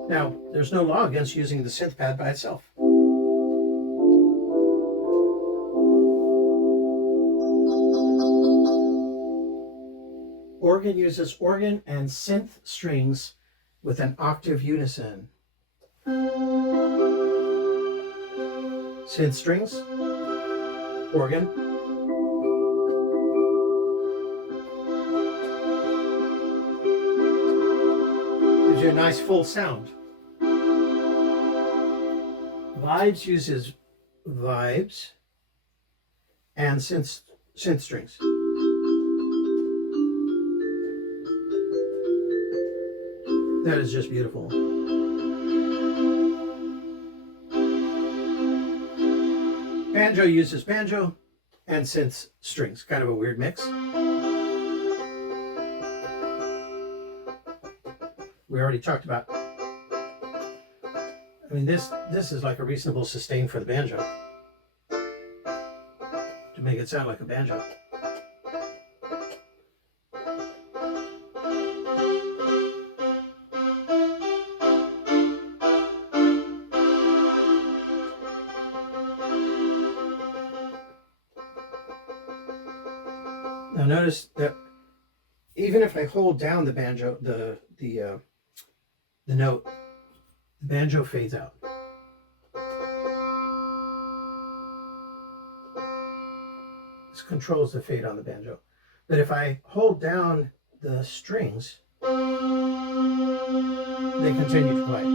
Now, there's no law against using the synth pad by itself. organ uses organ and synth strings with an octave unison. Synth strings, organ. Gives you a nice full sound. Vibes uses vibes and synth strings. That is just beautiful. Banjo uses banjo and synth strings. Kind of a weird mix. We already talked about. I mean, this is like a reasonable sustain for the banjo to make it sound like a banjo. Now notice that even if I hold down the banjo, the note, the banjo fades out. This controls the fade on the banjo. But if I hold down the strings, they continue to play.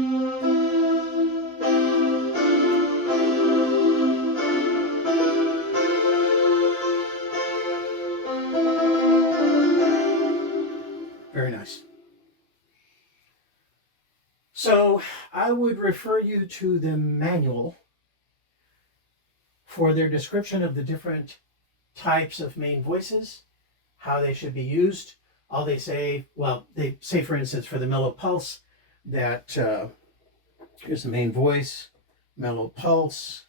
Very nice. So I would refer you to the manual for their description of the different types of main voices, how they should be used. All they say, well, they say, for instance, for the mellow pulse, that here's the main voice, mellow pulse.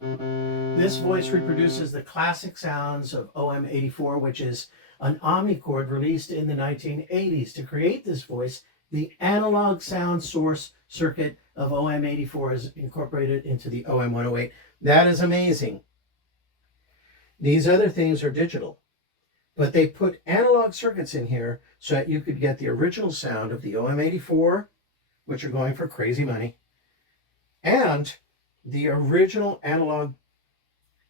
This voice reproduces the classic sounds of OM-84, which is an Omnichord released in the 1980s. To create this voice, the analog sound source circuit of OM-84 is incorporated into the OM-108. That is amazing. These other things are digital, but they put analog circuits in here so that you could get the original sound of the OM-84, which are going for crazy money, and the original analog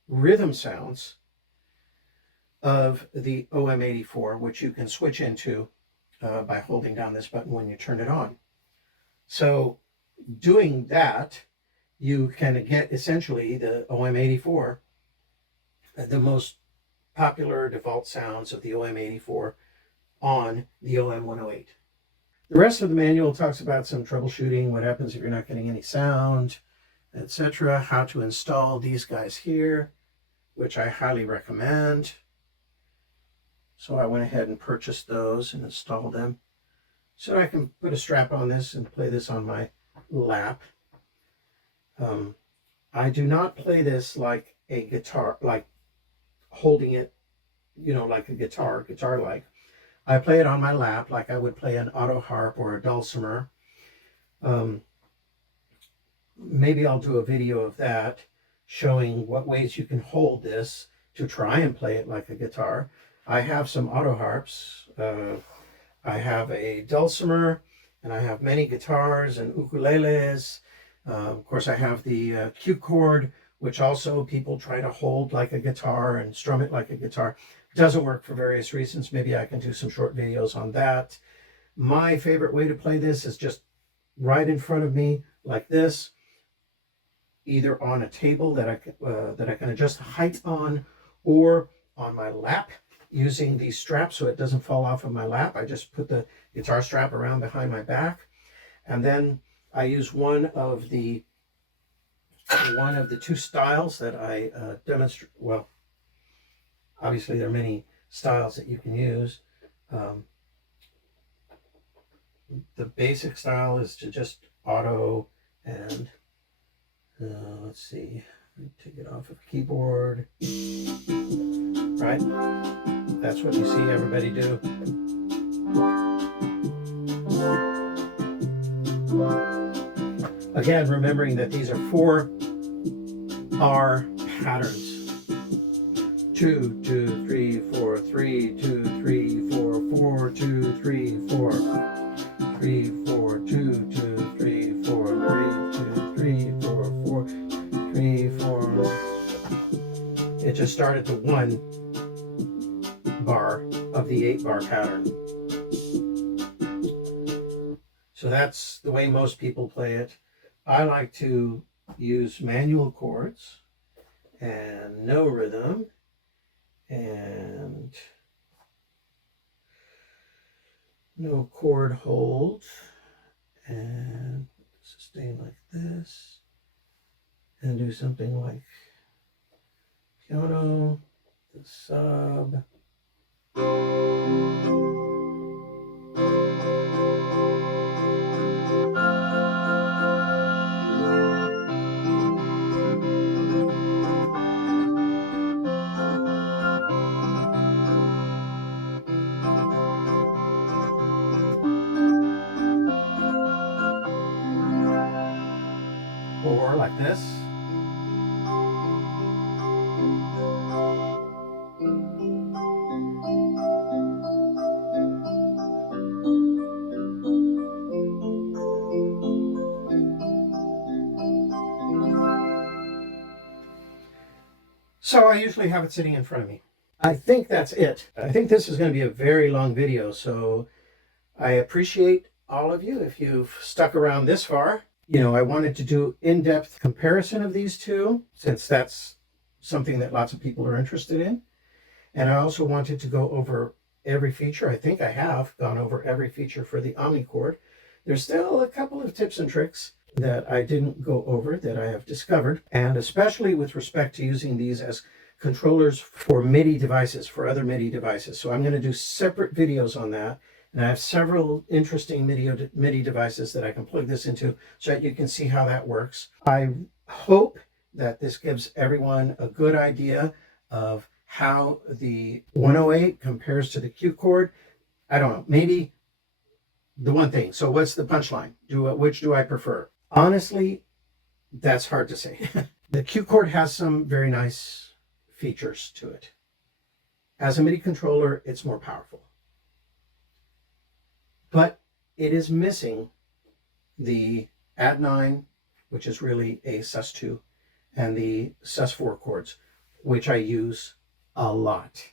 rhythm sounds of the OM-84, which you can switch into by holding down this button when you turn it on. So doing that, you can get essentially the OM-84, the most popular default sounds of the OM-84 on the OM-108. The rest of the manual talks about some troubleshooting, what happens if you're not getting any sound, etc., how to install these guys here, which I highly recommend. So I went ahead and purchased those and installed them so I can put a strap on this and play this on my lap. I do not play this like a guitar, like holding it, you know, like a guitar-like. I play it on my lap like I would play an auto harp or a dulcimer. Maybe I'll do a video of that showing what ways you can hold this to try and play it like a guitar. I have some auto harps. I have a dulcimer, and I have many guitars and ukuleles. Of course, I have the Q Chord, which also people try to hold like a guitar and strum it like a guitar. It doesn't work for various reasons. Maybe I can do some short videos on that. My favorite way to play this is just right in front of me like this, either on a table that I can adjust the height on, or on my lap using these straps so it doesn't fall off of my lap. I just put the guitar strap around behind my back, and then I use one of the two styles that I demonstrate. Well, obviously there are many styles that you can use. The basic style is to just auto and let's see, take it off of keyboard, right? That's what you see everybody do. Again, remembering that these are 4R patterns. 2, 2, 3, 4, 3, 2, 3, 4, 4, 2, 3, 4, 3, 4, 2, 2, 3, 4, 3, 2, 3, 4, 4, 3, 4. It just started to 1 bar of the 8-bar pattern. So that's the way most people play it. I like to use manual chords and no rhythm and no chord hold and sustain like this and do something like piano, the sub. Or like this. So I usually have it sitting in front of me. I think that's it. I think this is going to be a very long video, so I appreciate all of you if you've stuck around this far. You know, I wanted to do in-depth comparison of these two, since that's something that lots of people are interested in. And I also wanted to go over every feature. I think I have gone over every feature for the Omnichord. There's still a couple of tips and tricks that I didn't go over that I have discovered, and especially with respect to using these as controllers for MIDI devices, for other MIDI devices. So I'm going to do separate videos on that. And I have several interesting MIDI devices that I can plug this into so that you can see how that works. I hope that this gives everyone a good idea of how the 108 compares to the Q Chord. I don't know, maybe the one thing. So what's the punchline? Which do I prefer? Honestly, that's hard to say. The Q Chord has some very nice features to it. As a MIDI controller, it's more powerful. But it is missing the Add9, which is really a sus2, and the sus4 chords, which I use a lot.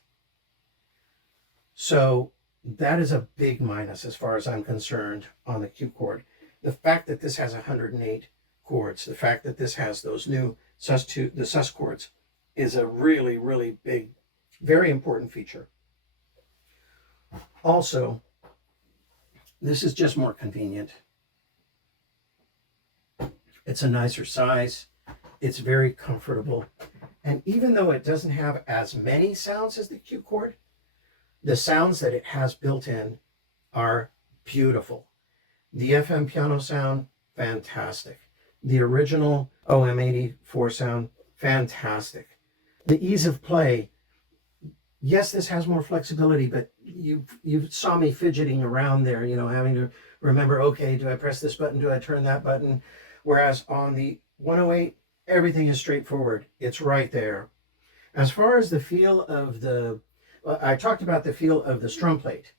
So that is a big minus as far as I'm concerned on the Q Chord. The fact that this has 108 chords, the fact that this has those new sus2, the sus chords, is a really, really big, very important feature. Also, this is just more convenient. It's a nicer size. It's very comfortable. And even though it doesn't have as many sounds as the Q Chord, the sounds that it has built in are beautiful. The FM piano sound, fantastic. The original OM-108 sound, fantastic. The ease of play, yes, this has more flexibility, but you saw me fidgeting around there, you know, having to remember, okay, do I press this button? Do I turn that button? Whereas on the 108, everything is straightforward. It's right there. As far as the feel of the, I talked about the feel of the strum plate.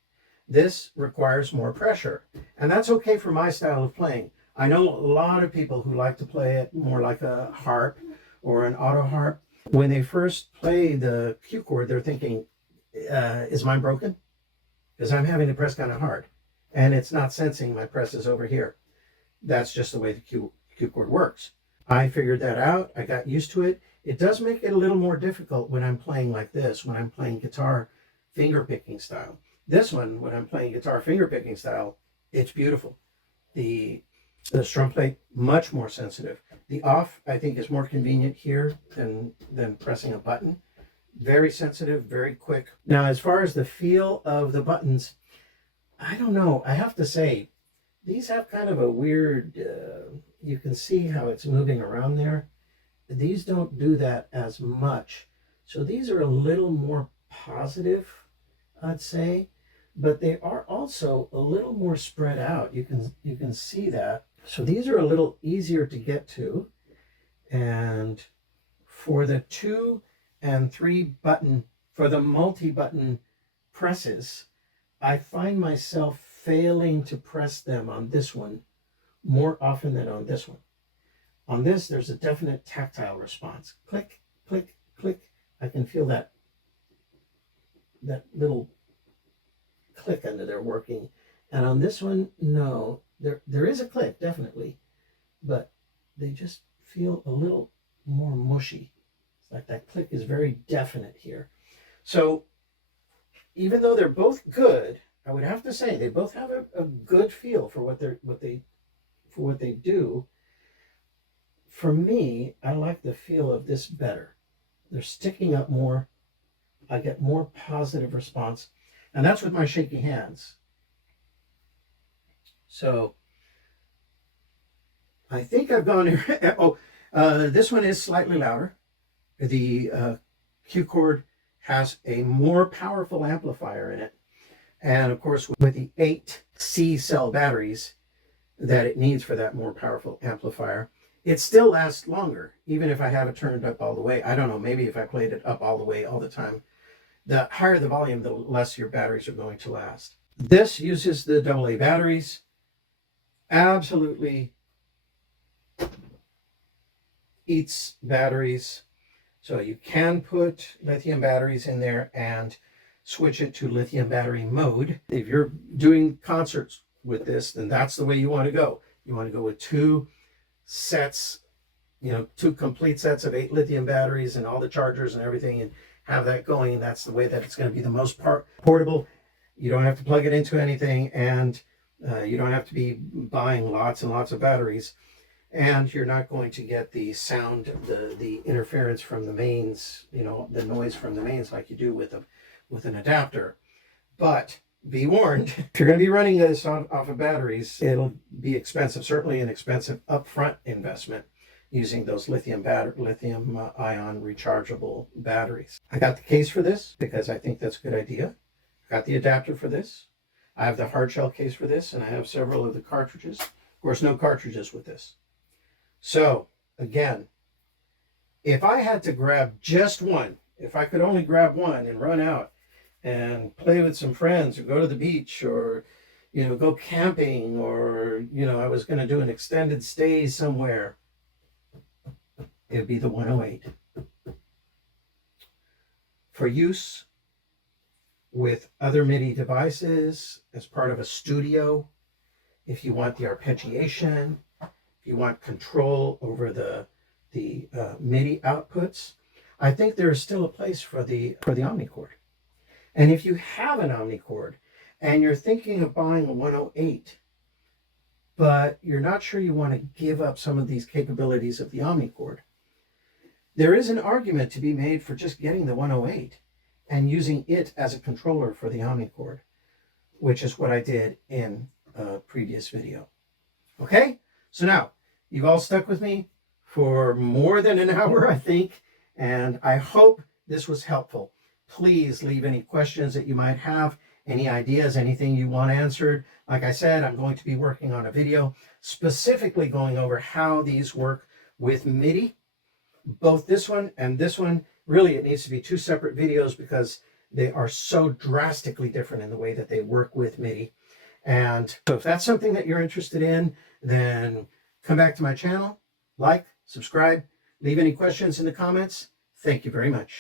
This requires more pressure, and that's okay for my style of playing. I know a lot of people who like to play it more like a harp or an auto harp. When they first play the Q Chord, they're thinking, is mine broken? Because I'm having to press kind of hard, and it's not sensing my press is over here. That's just the way the Q Chord works. I figured that out. I got used to it. It does make it a little more difficult when I'm playing like this, when I'm playing guitar finger picking style. This one, when I'm playing guitar finger picking style, it's beautiful. The strum plate, much more sensitive. The off, I think, is more convenient here than pressing a button. Very sensitive, very quick. Now, as far as the feel of the buttons, I don't know. I have to say, these have kind of a weird, you can see how it's moving around there. These don't do that as much. So these are a little more positive, I'd say, but they are also a little more spread out. You can see that. So these are a little easier to get to. And for the two and 3-button for the multi-button presses, I find myself failing to press them on this one more often than on this one. On this, there's a definite tactile response. Click, click, click. I can feel that little click under there working. And on this one, no. There is a click, definitely, but they just feel a little more mushy. It's like that click is very definite here. So even though they're both good, I would have to say they both have a good feel for what they do. For me, I like the feel of this better. They're sticking up more. I get more positive response, and that's with my shaky hands. So I think I've gone here. This one is slightly louder. The Q Chord has a more powerful amplifier in it. And of course, with the 8 C cell batteries that it needs for that more powerful amplifier, it still lasts longer, even if I have it turned up all the way. I don't know, maybe if I played it up all the way all the time. The higher the volume, the less your batteries are going to last. This uses the AA batteries. Absolutely eats batteries. So you can put lithium batteries in there and switch it to lithium battery mode. If you're doing concerts with this, then that's the way you want to go. You want to go with 2 sets, 2 complete sets of 8 lithium batteries and all the chargers and everything, and have that going. That's the way that it's going to be the most portable. You don't have to plug it into anything, and you don't have to be buying lots and lots of batteries. And you're not going to get the sound, the interference from the mains, the noise from the mains like you do with an adapter. But be warned, if you're going to be running this off of batteries, it'll be expensive, certainly an expensive upfront investment using those lithium ion rechargeable batteries. I got the case for this because I think that's a good idea. I got the adapter for this. I have the hard shell case for this, and I have several of the cartridges. Of course, no cartridges with this. So again, if I had to grab just one, if I could only grab one and run out and play with some friends or go to the beach or, go camping, or, I was going to do an extended stay somewhere, it would be the 108. For use with other MIDI devices as part of a studio, if you want the arpeggiation, if you want control over the MIDI outputs, I think there is still a place for the Omnichord. And if you have an Omnichord and you're thinking of buying a 108, but you're not sure you want to give up some of these capabilities of the Omnichord, there is an argument to be made for just getting the 108 and using it as a controller for the Omnichord, which is what I did in a previous video. Okay? So now, you've all stuck with me for more than an hour, I think, and I hope this was helpful. Please leave any questions that you might have, any ideas, anything you want answered. Like I said, I'm going to be working on a video specifically going over how these work with MIDI. Both this one and this one, really it needs to be 2 separate videos because they are so drastically different in the way that they work with MIDI. And so if that's something that you're interested in, then come back to my channel, like, subscribe, leave any questions in the comments. Thank you very much.